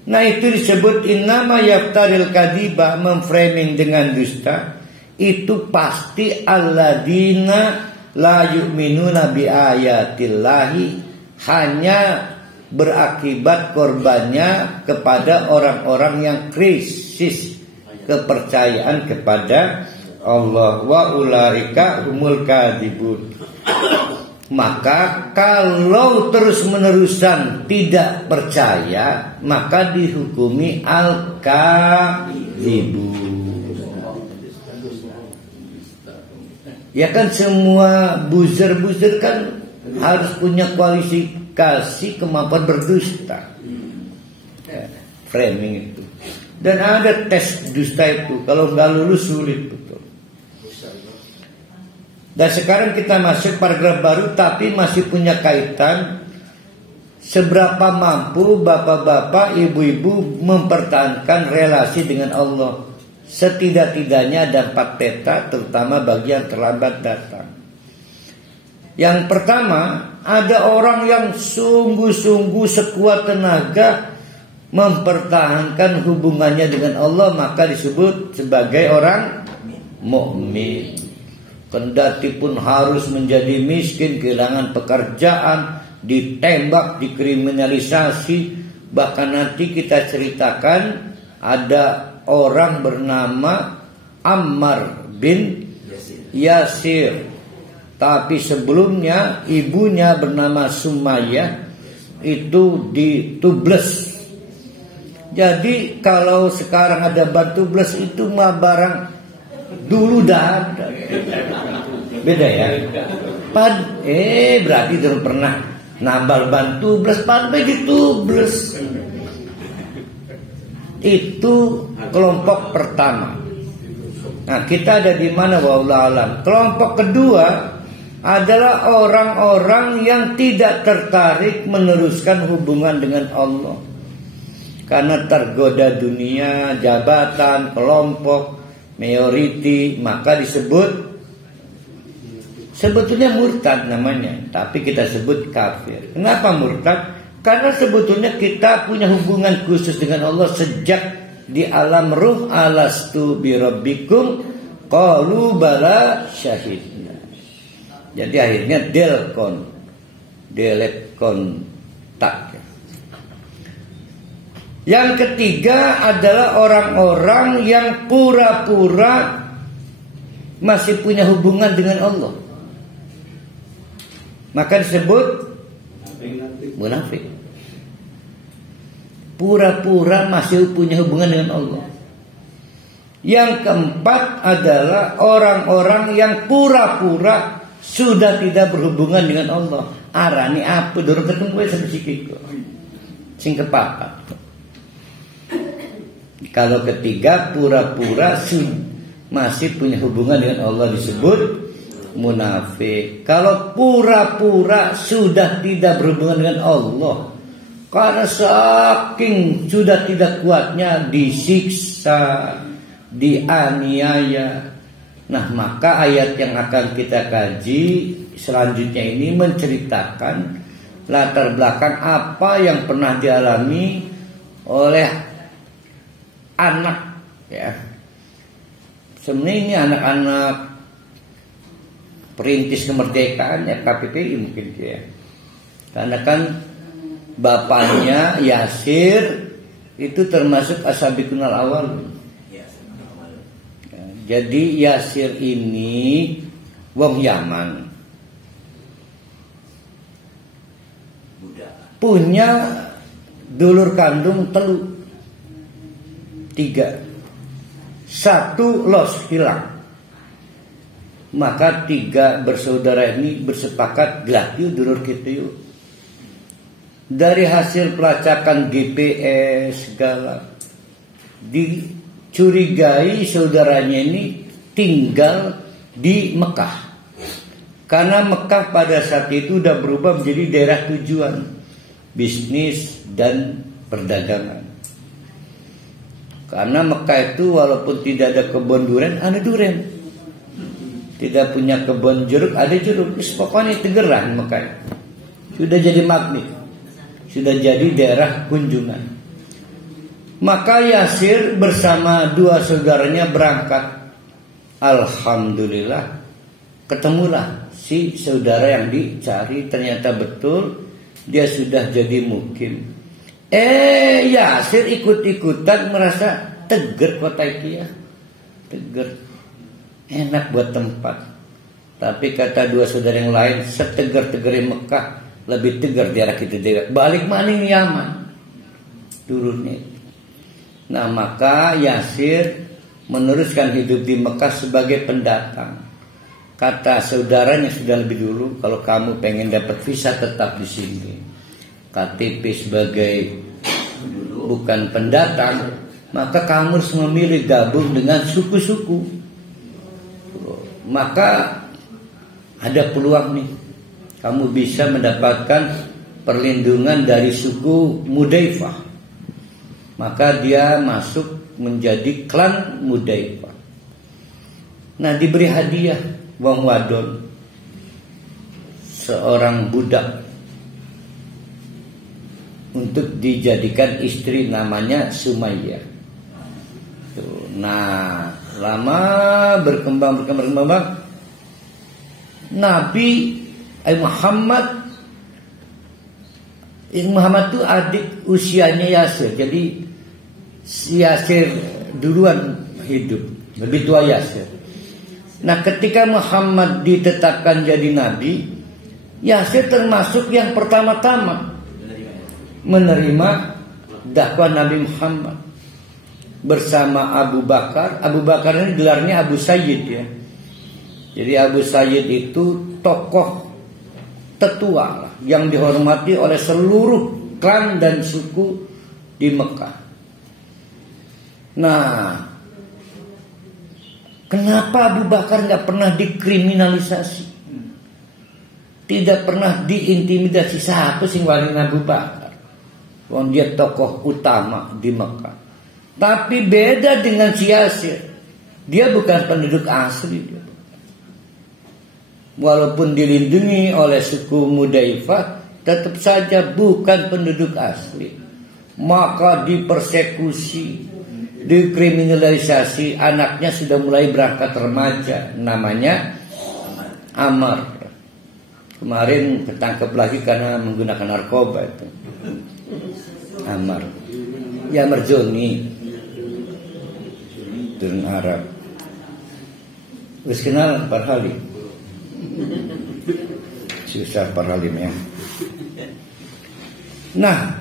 Nah itu disebut innama yaftaril kadiba, memframing dengan dusta. Itu pasti alladzina la yu'minuna bi ayatillahi, hanya berakibat korbannya kepada orang-orang yang krisis kepercayaan kepada Allah. Wa ulaika humul kadibun. Maka kalau terus-menerusan tidak percaya, maka dihukumi al-kadzibun. Ya kan semua buzzer kan harus punya kualifikasi kemampuan berdusta. Framing itu. Dan ada tes dusta itu. Kalau nggak lulus sulit betul. Dan sekarang kita masuk paragraf baru, tapi masih punya kaitan. Seberapa mampu bapak-bapak, ibu-ibu mempertahankan relasi dengan Allah. Setidak-tidaknya ada 4 peta, terutama bagi yang terlambat datang. Yang pertama, ada orang yang sungguh-sungguh sekuat tenaga mempertahankan hubungannya dengan Allah, maka disebut sebagai orang mukmin. Kendati pun harus menjadi miskin, kehilangan pekerjaan, ditembak, dikriminalisasi. Bahkan nanti kita ceritakan ada orang bernama Ammar bin Yasir. Tapi sebelumnya ibunya bernama Sumayyah itu ditubles. Jadi kalau sekarang ada batu bles itu mah barang dulu dah ada. Beda ya. Berarti dulu pernah nambal bantu bles padahal ditubles. Itu kelompok pertama. Nah, kita ada di mana wallahu alam. Kelompok kedua adalah orang-orang yang tidak tertarik meneruskan hubungan dengan Allah. Karena tergoda dunia, jabatan, kelompok, mayoriti, maka disebut sebetulnya murtad namanya, tapi kita sebut kafir. Kenapa murtad? Karena sebetulnya kita punya hubungan khusus dengan Allah sejak di alam ruh. Alastu birabbikum qalu bala syahidna. Jadi akhirnya kontak. Yang ketiga adalah orang-orang yang pura-pura masih punya hubungan dengan Allah, maka disebut munafik. Pura-pura masih punya hubungan dengan Allah. Yang keempat adalah orang-orang yang pura-pura sudah tidak berhubungan dengan Allah. Arani apa dorong ketemu sama sikiko sing kepapat. Kalau ketiga pura-pura masih punya hubungan dengan Allah disebut munafik. Kalau pura-pura sudah tidak berhubungan dengan Allah, Karena saking sudah tidak kuatnya disiksa, dianiaya. Nah, maka ayat yang akan kita kaji selanjutnya ini menceritakan latar belakang apa yang pernah dialami oleh anak, ya. Sebenarnya ini anak-anak perintis kemerdekaan, ya, KPPI mungkin, ya. Karena kan bapaknya Yasir itu termasuk As-Sabiqunal Awal. Jadi Yasir ini wong Yaman, punya dulur kandung 3. 1 los hilang. Maka 3 bersaudara ini bersepakat gelap yuk dulur kita yuk. Dari hasil pelacakan GPS segala, dicurigai saudaranya ini tinggal di Mekah. Karena Mekah pada saat itu sudah berubah menjadi daerah tujuan bisnis dan perdagangan. Karena Mekah itu walaupun tidak ada kebun durian, ada durian. Tidak punya kebun jeruk, ada jeruk. Pokoknya Tegeran Mekah sudah jadi magnet, sudah jadi daerah kunjungan. Maka Yasir bersama 2 saudaranya berangkat. Alhamdulillah ketemulah si saudara yang dicari. Ternyata betul dia sudah jadi mukim. Yasir ikut-ikutan merasa teger kota itu, ya. Teger, enak buat tempat. Tapi kata 2 saudara yang lain, seteger-teger Mekah lebih tegar daerah kita dekat. Balik maning Yaman turunnya. Nah, maka Yasir meneruskan hidup di Mekah sebagai pendatang. Kata saudaranya sudah lebih dulu, kalau kamu pengen dapat visa tetap di sini. KTP sebagai bukan pendatang, maka kamu harus memilih gabung dengan suku-suku. Maka ada peluang nih, kamu bisa mendapatkan perlindungan dari suku Mudaifah. Maka dia masuk menjadi klan Mudaifah. Nah, diberi hadiah wong wadon, seorang budak, untuk dijadikan istri, namanya Sumayyah. Nah, lama berkembang. Nabi Muhammad itu adik usianya Yasir. Jadi Yasir duluan hidup, lebih tua Yasir. Nah, ketika Muhammad ditetapkan jadi nabi, Yasir termasuk yang pertama-tama menerima dakwah Nabi Muhammad bersama Abu Bakar. Abu Bakar ini gelarnya Abu Sayyid, ya. Jadi Abu Sayyid itu tokoh tetua yang dihormati oleh seluruh klan dan suku di Mekah. Nah, kenapa Abu Bakar nggak pernah dikriminalisasi, tidak pernah diintimidasi? Siapa sih wali Abu Bakar? Dia tokoh utama di Mekah. Tapi beda dengan si Yasir, dia bukan penduduk asli. Walaupun dilindungi oleh suku Mudaifah, tetap saja bukan penduduk asli. Maka dipersekusi, dikriminalisasi. Anaknya sudah mulai berangkat remaja, namanya Ammar. Kemarin ketangkep lagi karena menggunakan narkoba itu. Ammar, ya Merjoni, turun Arab. Wis kenal Parhalim, susah Parhalim, ya. Nah,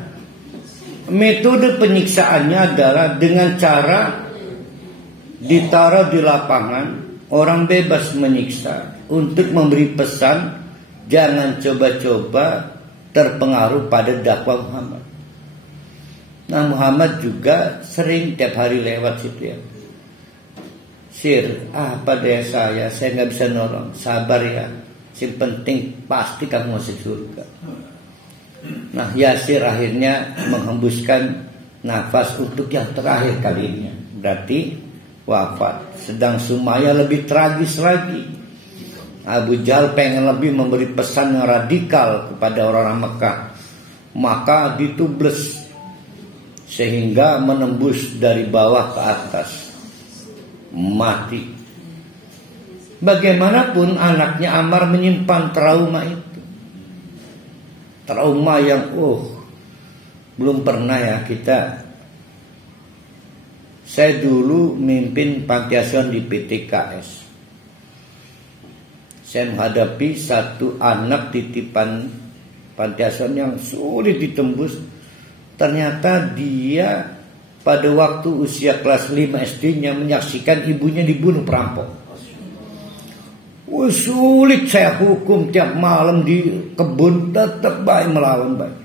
metode penyiksaannya adalah dengan cara ditaruh di lapangan, orang bebas menyiksa untuk memberi pesan jangan coba-coba terpengaruh pada dakwah Muhammad. Nah, Muhammad juga sering tiap hari lewat situ, ya. Sir, apa daya saya nggak bisa nolong. Sabar ya, yang penting pasti kamu masuk surga. Nah, Yasir akhirnya menghembuskan nafas untuk yang terakhir kalinya. Berarti wafat. Sedang Sumayyah lebih tragis lagi. Abu Jahal pengen lebih memberi pesan yang radikal kepada orang-orang Mekah. Maka ditubles sehingga menembus dari bawah ke atas. Mati. Bagaimanapun anaknya Ammar menyimpan trauma itu. Trauma yang belum pernah ya kita. Saya dulu mimpin panti asuhan di PTKS. Saya menghadapi satu anak titipan panti asuhan yang sulit ditembus. Ternyata dia pada waktu usia kelas 5 SD-nya menyaksikan ibunya dibunuh perampok. Sulit saya hukum tiap malam di kebun, tetap baik melawan baik.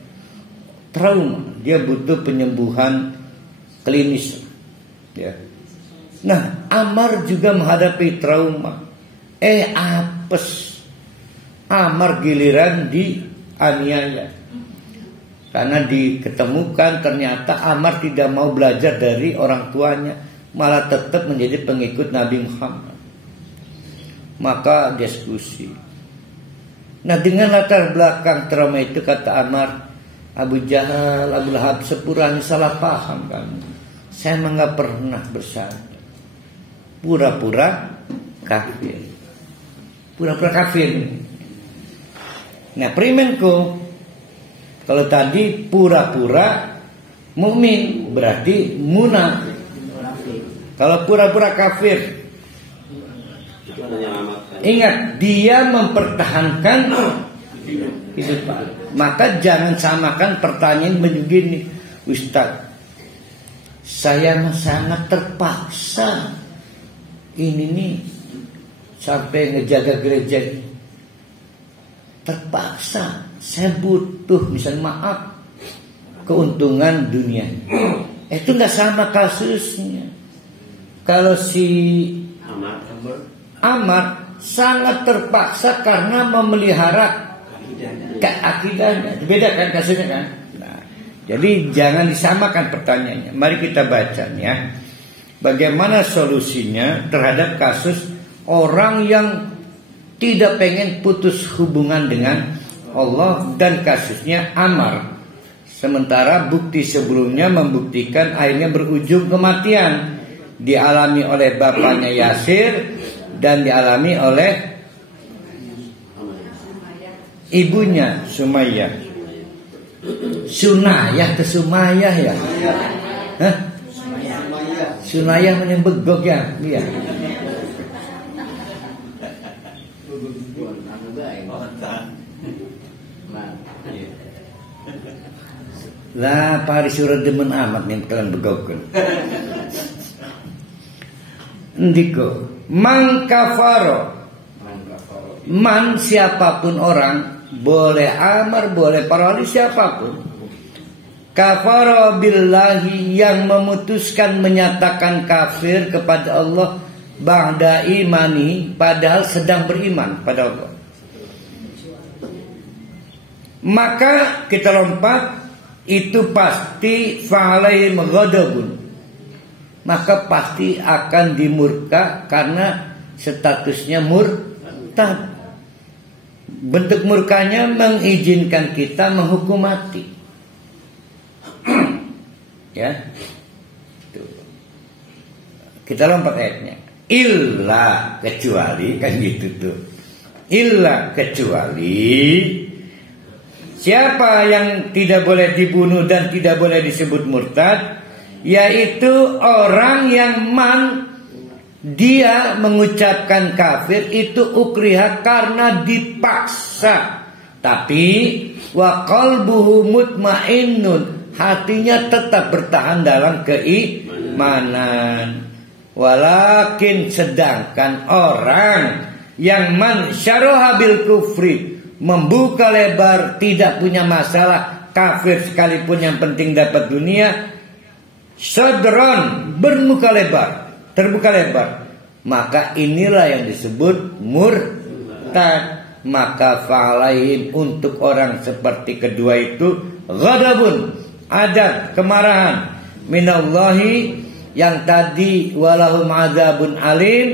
Trauma, dia butuh penyembuhan klinis. Ya. Nah, Ammar juga menghadapi trauma. Apes. Ammar giliran dianiaya. Karena diketemukan ternyata Ammar tidak mau belajar dari orang tuanya, malah tetap menjadi pengikut Nabi Muhammad. Maka diskusi. Nah, dengan latar belakang trauma itu kata Ammar, Abu Jahal, Abu Lahab sepuranya salah paham kan. Saya memang gak pernah bersalah. Pura-pura kafir. Pura-pura kafir. Nah, primenku, kalau tadi pura-pura mukmin berarti munafik. Kalau pura-pura kafir, ingat dia mempertahankan kehidupan. Maka jangan samakan pertanyaan begini, Ustaz. Saya sangat terpaksa ini nih sampai ngejaga gereja ini. Terpaksa. Saya butuh misalnya maaf keuntungan dunia. Itu nggak sama kasusnya. Kalau si Ammar sangat terpaksa karena memelihara akidahnya. Beda kan kasusnya kan. Nah, jadi jangan disamakan pertanyaannya. Mari kita baca ya. Bagaimana solusinya terhadap kasus orang yang tidak pengen putus hubungan dengan Allah dan kasusnya Ammar. Sementara bukti sebelumnya membuktikan akhirnya berujung kematian. Dialami oleh bapaknya Yasir dan dialami oleh ibunya Sumayyah. Sunayah ke Sumayyah ya? Hah? Sumayyah menyembegok ya? Iya. Lah pari surat demen amat nih kalian begokun. Ndiko man kafaro. Man siapapun orang, boleh Ammar, boleh para wali siapapun. Kafaro billahi yang memutuskan menyatakan kafir kepada Allah ba'da imani padahal sedang beriman pada Allah. Maka kita lompat, itu pasti fa'alaihim ghadabun. Maka pasti akan dimurka karena statusnya murtad. Bentuk murkanya mengizinkan kita menghukum mati. Ya. Tuh. Kita lompat ayatnya. Illa kecuali kan gitu tuh. Illa kecuali siapa yang tidak boleh dibunuh dan tidak boleh disebut murtad, yaitu orang yang dia mengucapkan kafir itu ukriha karena dipaksa, tapi wa qalbuhu mutmainnun, hatinya tetap bertahan dalam keimanan. Walakin sedangkan orang yang man syaraha bil kufri, membuka lebar, tidak punya masalah kafir sekalipun, yang penting dapat dunia, sadron, bermuka lebar, terbuka lebar, maka inilah yang disebut murtad. maka fa'alaihim untuk orang seperti kedua itu ghadabun, ada kemarahan minallahi, yang tadi walahum azabun alim,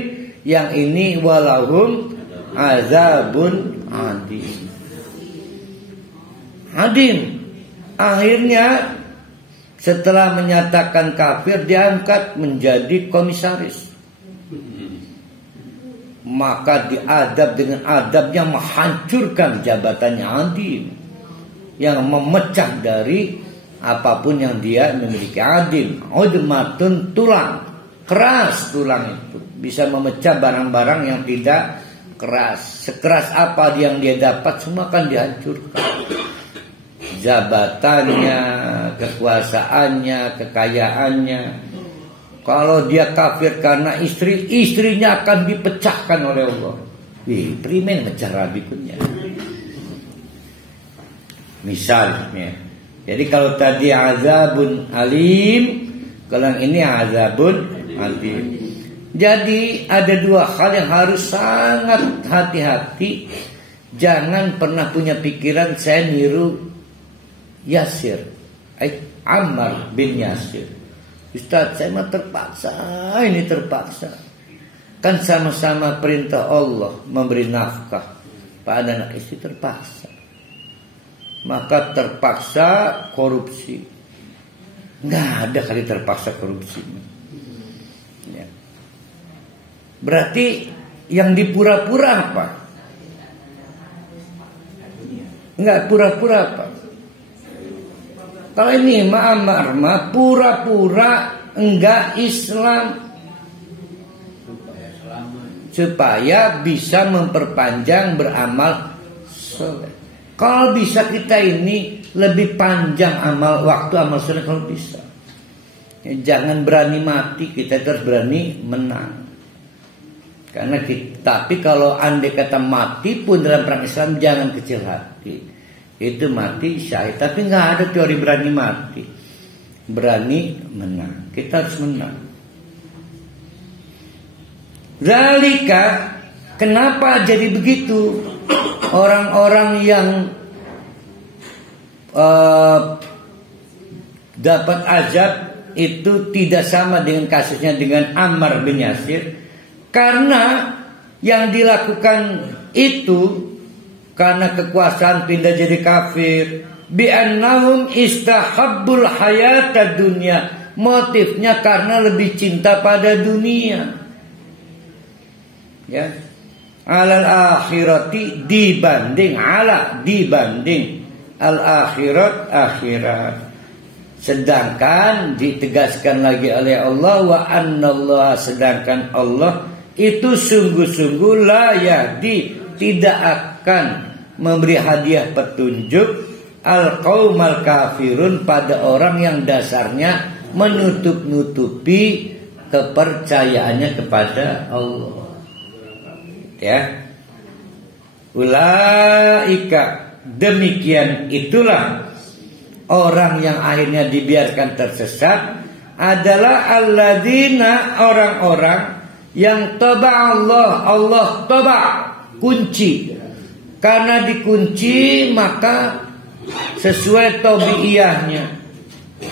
yang ini walahum azabun adim. Akhirnya setelah menyatakan kafir diangkat menjadi komisaris, maka diadab dengan adab yang menghancurkan jabatannya adim, yang memecah dari apapun yang dia memiliki. Adim, udmatun, tulang keras, tulang itu bisa memecah barang-barang yang tidak keras. Sekeras apa yang dia dapat semua akan dihancurkan. Jabatannya, kekuasaannya, kekayaannya. Kalau dia kafir karena istri, istrinya akan dipecahkan oleh Allah. Primen cara bikunnya. Misalnya, jadi kalau tadi azabun alim, kalau ini azabun alim. Jadi ada dua hal yang harus sangat hati-hati. Jangan pernah punya pikiran saya niru Yasir, Ammar bin Yasir. Ustaz, saya mah terpaksa, ini terpaksa. Kan sama-sama perintah Allah memberi nafkah pada anak istri, terpaksa. Maka terpaksa korupsi. Nggak ada kali terpaksa korupsi. Ya. Berarti yang dipura-pura apa? Nggak pura-pura apa? Kalau ini Ammar mah pura-pura enggak Islam supaya bisa memperpanjang beramal soleh. Kalau bisa kita ini lebih panjang waktu amal soleh kalau bisa. Ya, jangan berani mati, kita terus berani menang. Karena tapi kalau andai kata mati pun dalam perang Islam jangan kecil hati. Itu mati syahid. Tapi nggak ada teori berani mati, berani menang. Kita harus menang. Zalika, kenapa jadi begitu? Orang-orang yang dapat azab itu tidak sama dengan kasusnya dengan Ammar bin Yasir, karena yang dilakukan itu karena kekuasaan pindah jadi kafir. Bi'annahum istahabbul hayata dunya. Motifnya karena lebih cinta pada dunia. Ya. Alal akhirati dibanding al akhirat. Sedangkan ditegaskan lagi oleh Allah wa annallah, sedangkan Allah itu sungguh-sungguh la yahdi, tidak akan memberi hadiah petunjuk al-qaumal kafirun pada orang yang dasarnya menutup-nutupi kepercayaannya kepada Allah. Ya. Ulaika, demikian itulah orang yang akhirnya dibiarkan tersesat adalah alladzina, orang-orang yang taba Allah taba, kunci. Karena dikunci maka sesuai tabiiyahnya.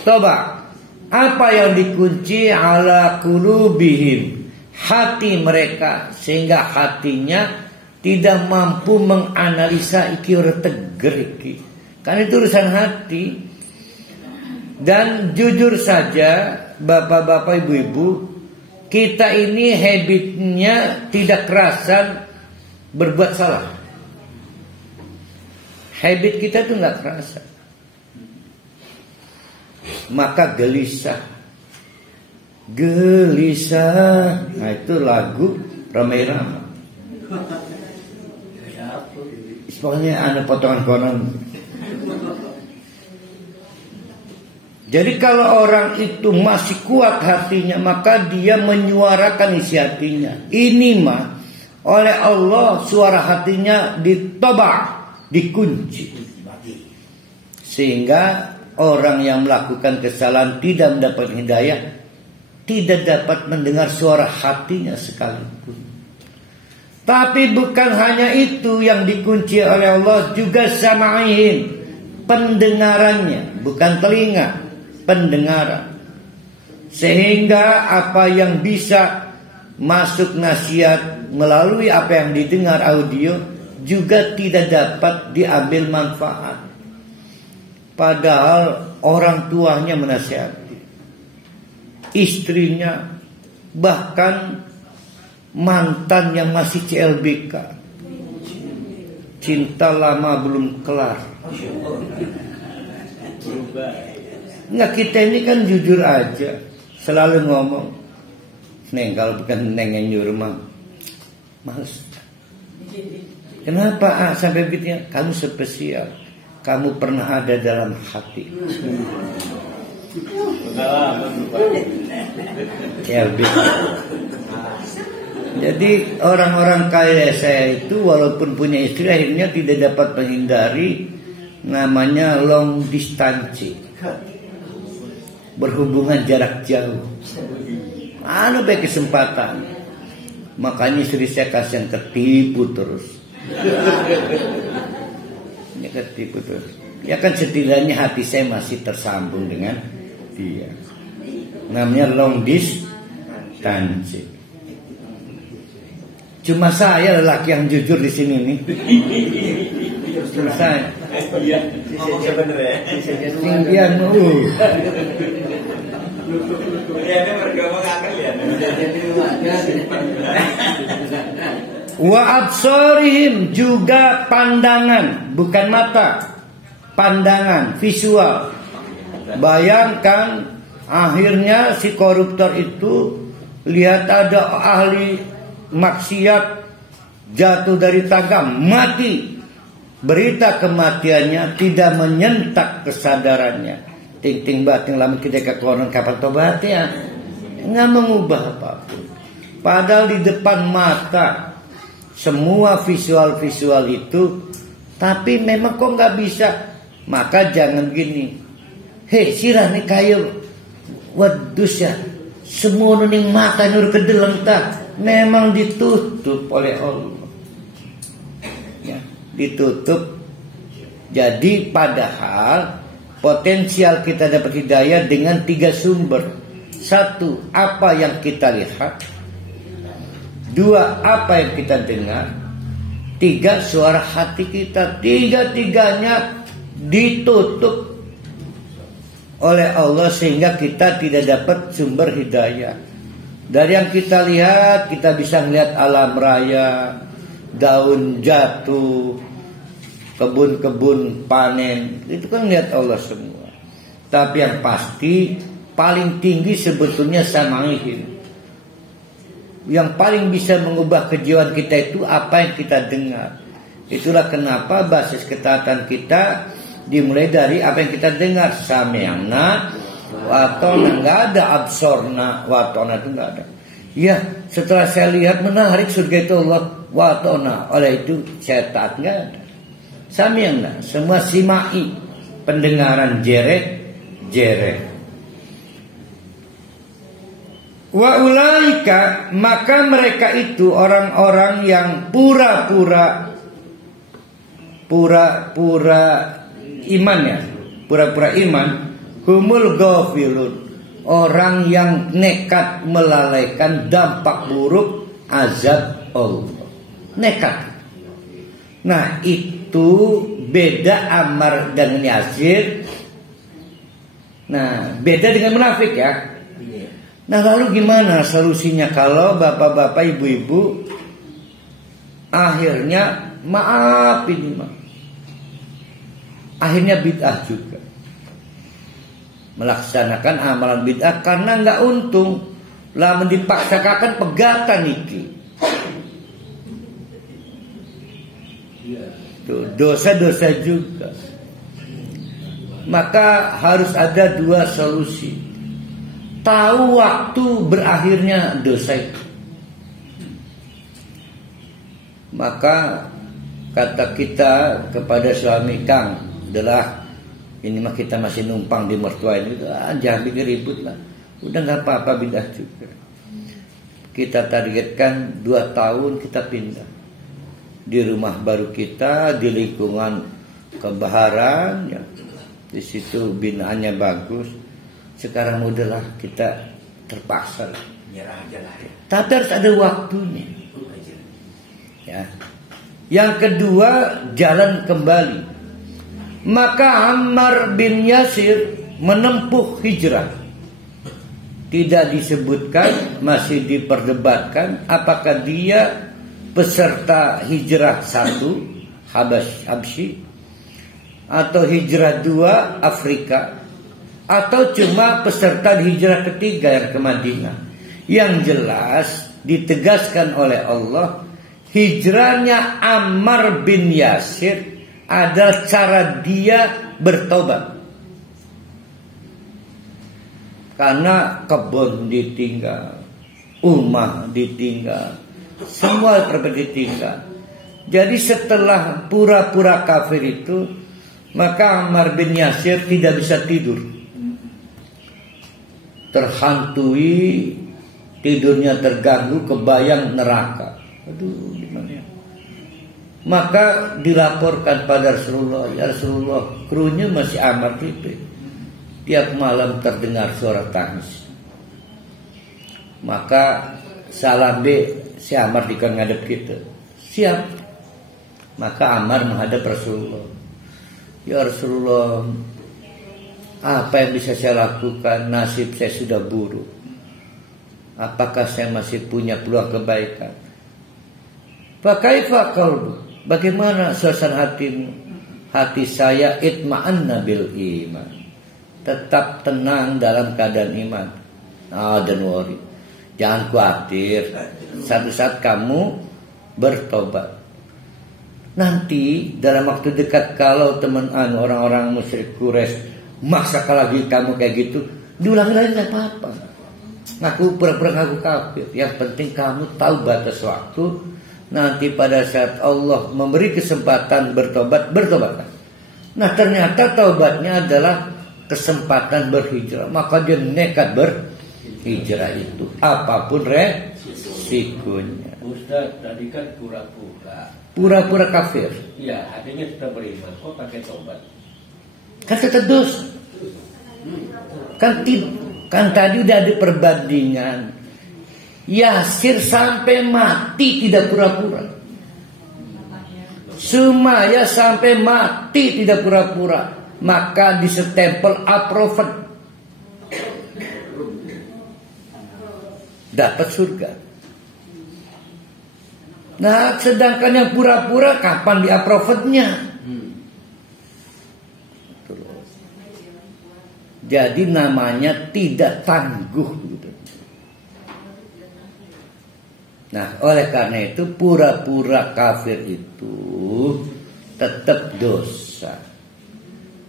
Toba. Apa yang dikunci? Ala qulubihim, hati mereka, sehingga hatinya tidak mampu menganalisa iki ora teger iki. Kan itu urusan hati. Dan jujur saja bapak-bapak ibu-ibu, kita ini habitnya tidak kerasan berbuat salah. Habit kita tuh nggak kerasa. Maka gelisah. Nah itu lagu Ramai-Ramai. Pokoknya ada potongan konon. Jadi kalau orang itu masih kuat hatinya, maka dia menyuarakan isi hatinya. Ini mah oleh Allah suara hatinya ditobak, dikunci, sehingga orang yang melakukan kesalahan tidak mendapat hidayah, tidak dapat mendengar suara hatinya sekalipun. Tapi bukan hanya itu yang dikunci oleh Allah, juga sama'ihim, pendengarannya, bukan telinga, pendengaran. Sehingga apa yang bisa masuk nasihat melalui apa yang didengar audio juga tidak dapat diambil manfaat. Padahal orang tuanya menasihati, istrinya, bahkan mantan yang masih CLBK, cinta lama belum kelar. Nggak, kita ini kan jujur aja, selalu ngomong, Neng, kalau bukan Neng yang nyuruh mah males. Kenapa sampai begitu? Kamu spesial, kamu pernah ada dalam hati. CLBK. Jadi orang-orang kaya saya itu walaupun punya istri akhirnya tidak dapat menghindari namanya long distance, berhubungan jarak jauh. Ada baik kesempatan, makanya istri saya kasihan ketipu terus. Ini ketipu terus. Ya kan setidaknya hati saya masih tersambung dengan dia. Namanya long distance. Cuma saya lelaki yang jujur di sini nih. Cuma saya. Tinggian wa absarihim, juga pandangan, bukan mata, pandangan, visual. Bayangkan akhirnya si koruptor itu lihat ada ahli maksiat jatuh dari tangga, mati. Berita kematiannya tidak menyentak kesadarannya. Ting-ting bating lamun kita ke konon kapan tobatnya, nggak mengubah apapun. Padahal di depan mata semua visual-visual itu, tapi memang kok nggak bisa. Maka jangan gini, hei sirah nih kayu wadus ya, semua nuning mata nur kedeleng tak. Memang ditutup oleh Allah, ya, ditutup. Jadi padahal potensial kita dapat hidayah dengan 3 sumber. 1, apa yang kita lihat. 2, apa yang kita dengar. 3, suara hati kita. 3-tiganya ditutup oleh Allah sehingga kita tidak dapat sumber hidayah. Dari yang kita lihat, kita bisa melihat alam raya, daun jatuh, kebun-kebun panen. Itu kan lihat Allah semua. Tapi yang pasti paling tinggi sebetulnya sama'ihim. Yang paling bisa mengubah kejiwaan kita itu apa yang kita dengar. Itulah kenapa basis ketaatan kita dimulai dari apa yang kita dengar. Sami'na watona, nggak ada absorna, watona itu nggak ada. Ya, setelah saya lihat menarik surga itu Allah, watona, oleh itu saya taat, nggak ada. Sami'na, semua simai, pendengaran jere. Wa ulaika, maka mereka itu orang-orang yang pura-pura iman ya, pura-pura iman. Humul ghafilun, orang yang nekat melalaikan dampak buruk azab Allah. Nekat. Nah, itu beda Ammar dan Yasir. Nah, beda dengan munafik ya. Nah, lalu gimana solusinya kalau bapak-bapak, ibu-ibu akhirnya maafin, akhirnya bid'ah juga, melaksanakan amalan bid'ah karena nggak untung, lah dipaksakan pegatan iki. Tuh, dosa-dosa juga. Maka harus ada 2 solusi. Tahu waktu berakhirnya dosa itu. Maka kata kita kepada suami, Kang, adalah ini mah kita masih numpang di mertua ini, jangan bikin ribut lah. Udah nggak apa-apa, pindah juga. Kita targetkan 2 tahun kita pindah. di rumah baru kita, di lingkungan kebaharan, ya. Di situ binaannya bagus. Sekarang udahlah kita terpaksa Nyerah aja lah ya. tapi harus ada waktunya, ya. Yang kedua, jalan kembali. Maka Ammar bin Yasir menempuh hijrah. Tidak disebutkan, masih diperdebatkan apakah dia peserta hijrah 1 Habsyi atau hijrah 2 Afrika, atau cuma peserta hijrah ketiga yang ke Madinah. Yang jelas ditegaskan oleh Allah, hijrahnya Ammar bin Yasir adalah cara dia bertobat. Karena kebun ditinggal, rumah ditinggal, semua ditinggal. Jadi setelah pura-pura kafir itu, maka Ammar bin Yasir tidak bisa tidur. Terhantui, tidurnya terganggu, kebayang neraka. Aduh, gimana ya? Maka dilaporkan pada Rasulullah, ya Rasulullah, krunya masih Ammar itu. Tiap malam terdengar suara tangis. Maka salambe si Ammar dikon ngadep kita. Siap. Maka Ammar menghadap Rasulullah. Ya Rasulullah, apa yang bisa saya lakukan? Nasib saya sudah buruk. Apakah saya masih punya peluang kebaikan? Fakaifa qalbu? Bagaimana suasana hatimu? Hati saya itma'anna bil iman. Tetap tenang dalam keadaan iman. Don't worry. Jangan khawatir. Satu saat kamu bertobat. Nanti dalam waktu dekat, kalau teman-teman orang-orang musyrik Quraisy maksa lagi kamu kayak gitu, diulangi lagi nggak apa-apa. Ngaku pura-pura ngaku kafir. Yang penting kamu tahu batas waktu. Nanti pada saat Allah memberi kesempatan bertobat, bertobatlah. Nah ternyata taubatnya adalah kesempatan berhijrah. Maka dia nekat berhijrah itu, apapun resikonya. Ustaz, tadi kan pura-pura. Pura-pura kafir. Iya, hatinya sudah beriman. Kok pakai tobat? Kan tetap dosa. Kan tadi udah ada perbandingan. Yasir sampai mati tidak pura-pura. Sumaya sampai mati tidak pura-pura. Maka disetempel approved, dapat surga. Nah sedangkan yang pura-pura kapan di approved-nya? Jadi namanya tidak tangguh gitu. Nah oleh karena itu pura-pura kafir itu tetap dosa.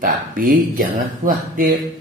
Tapi jangan khawatir,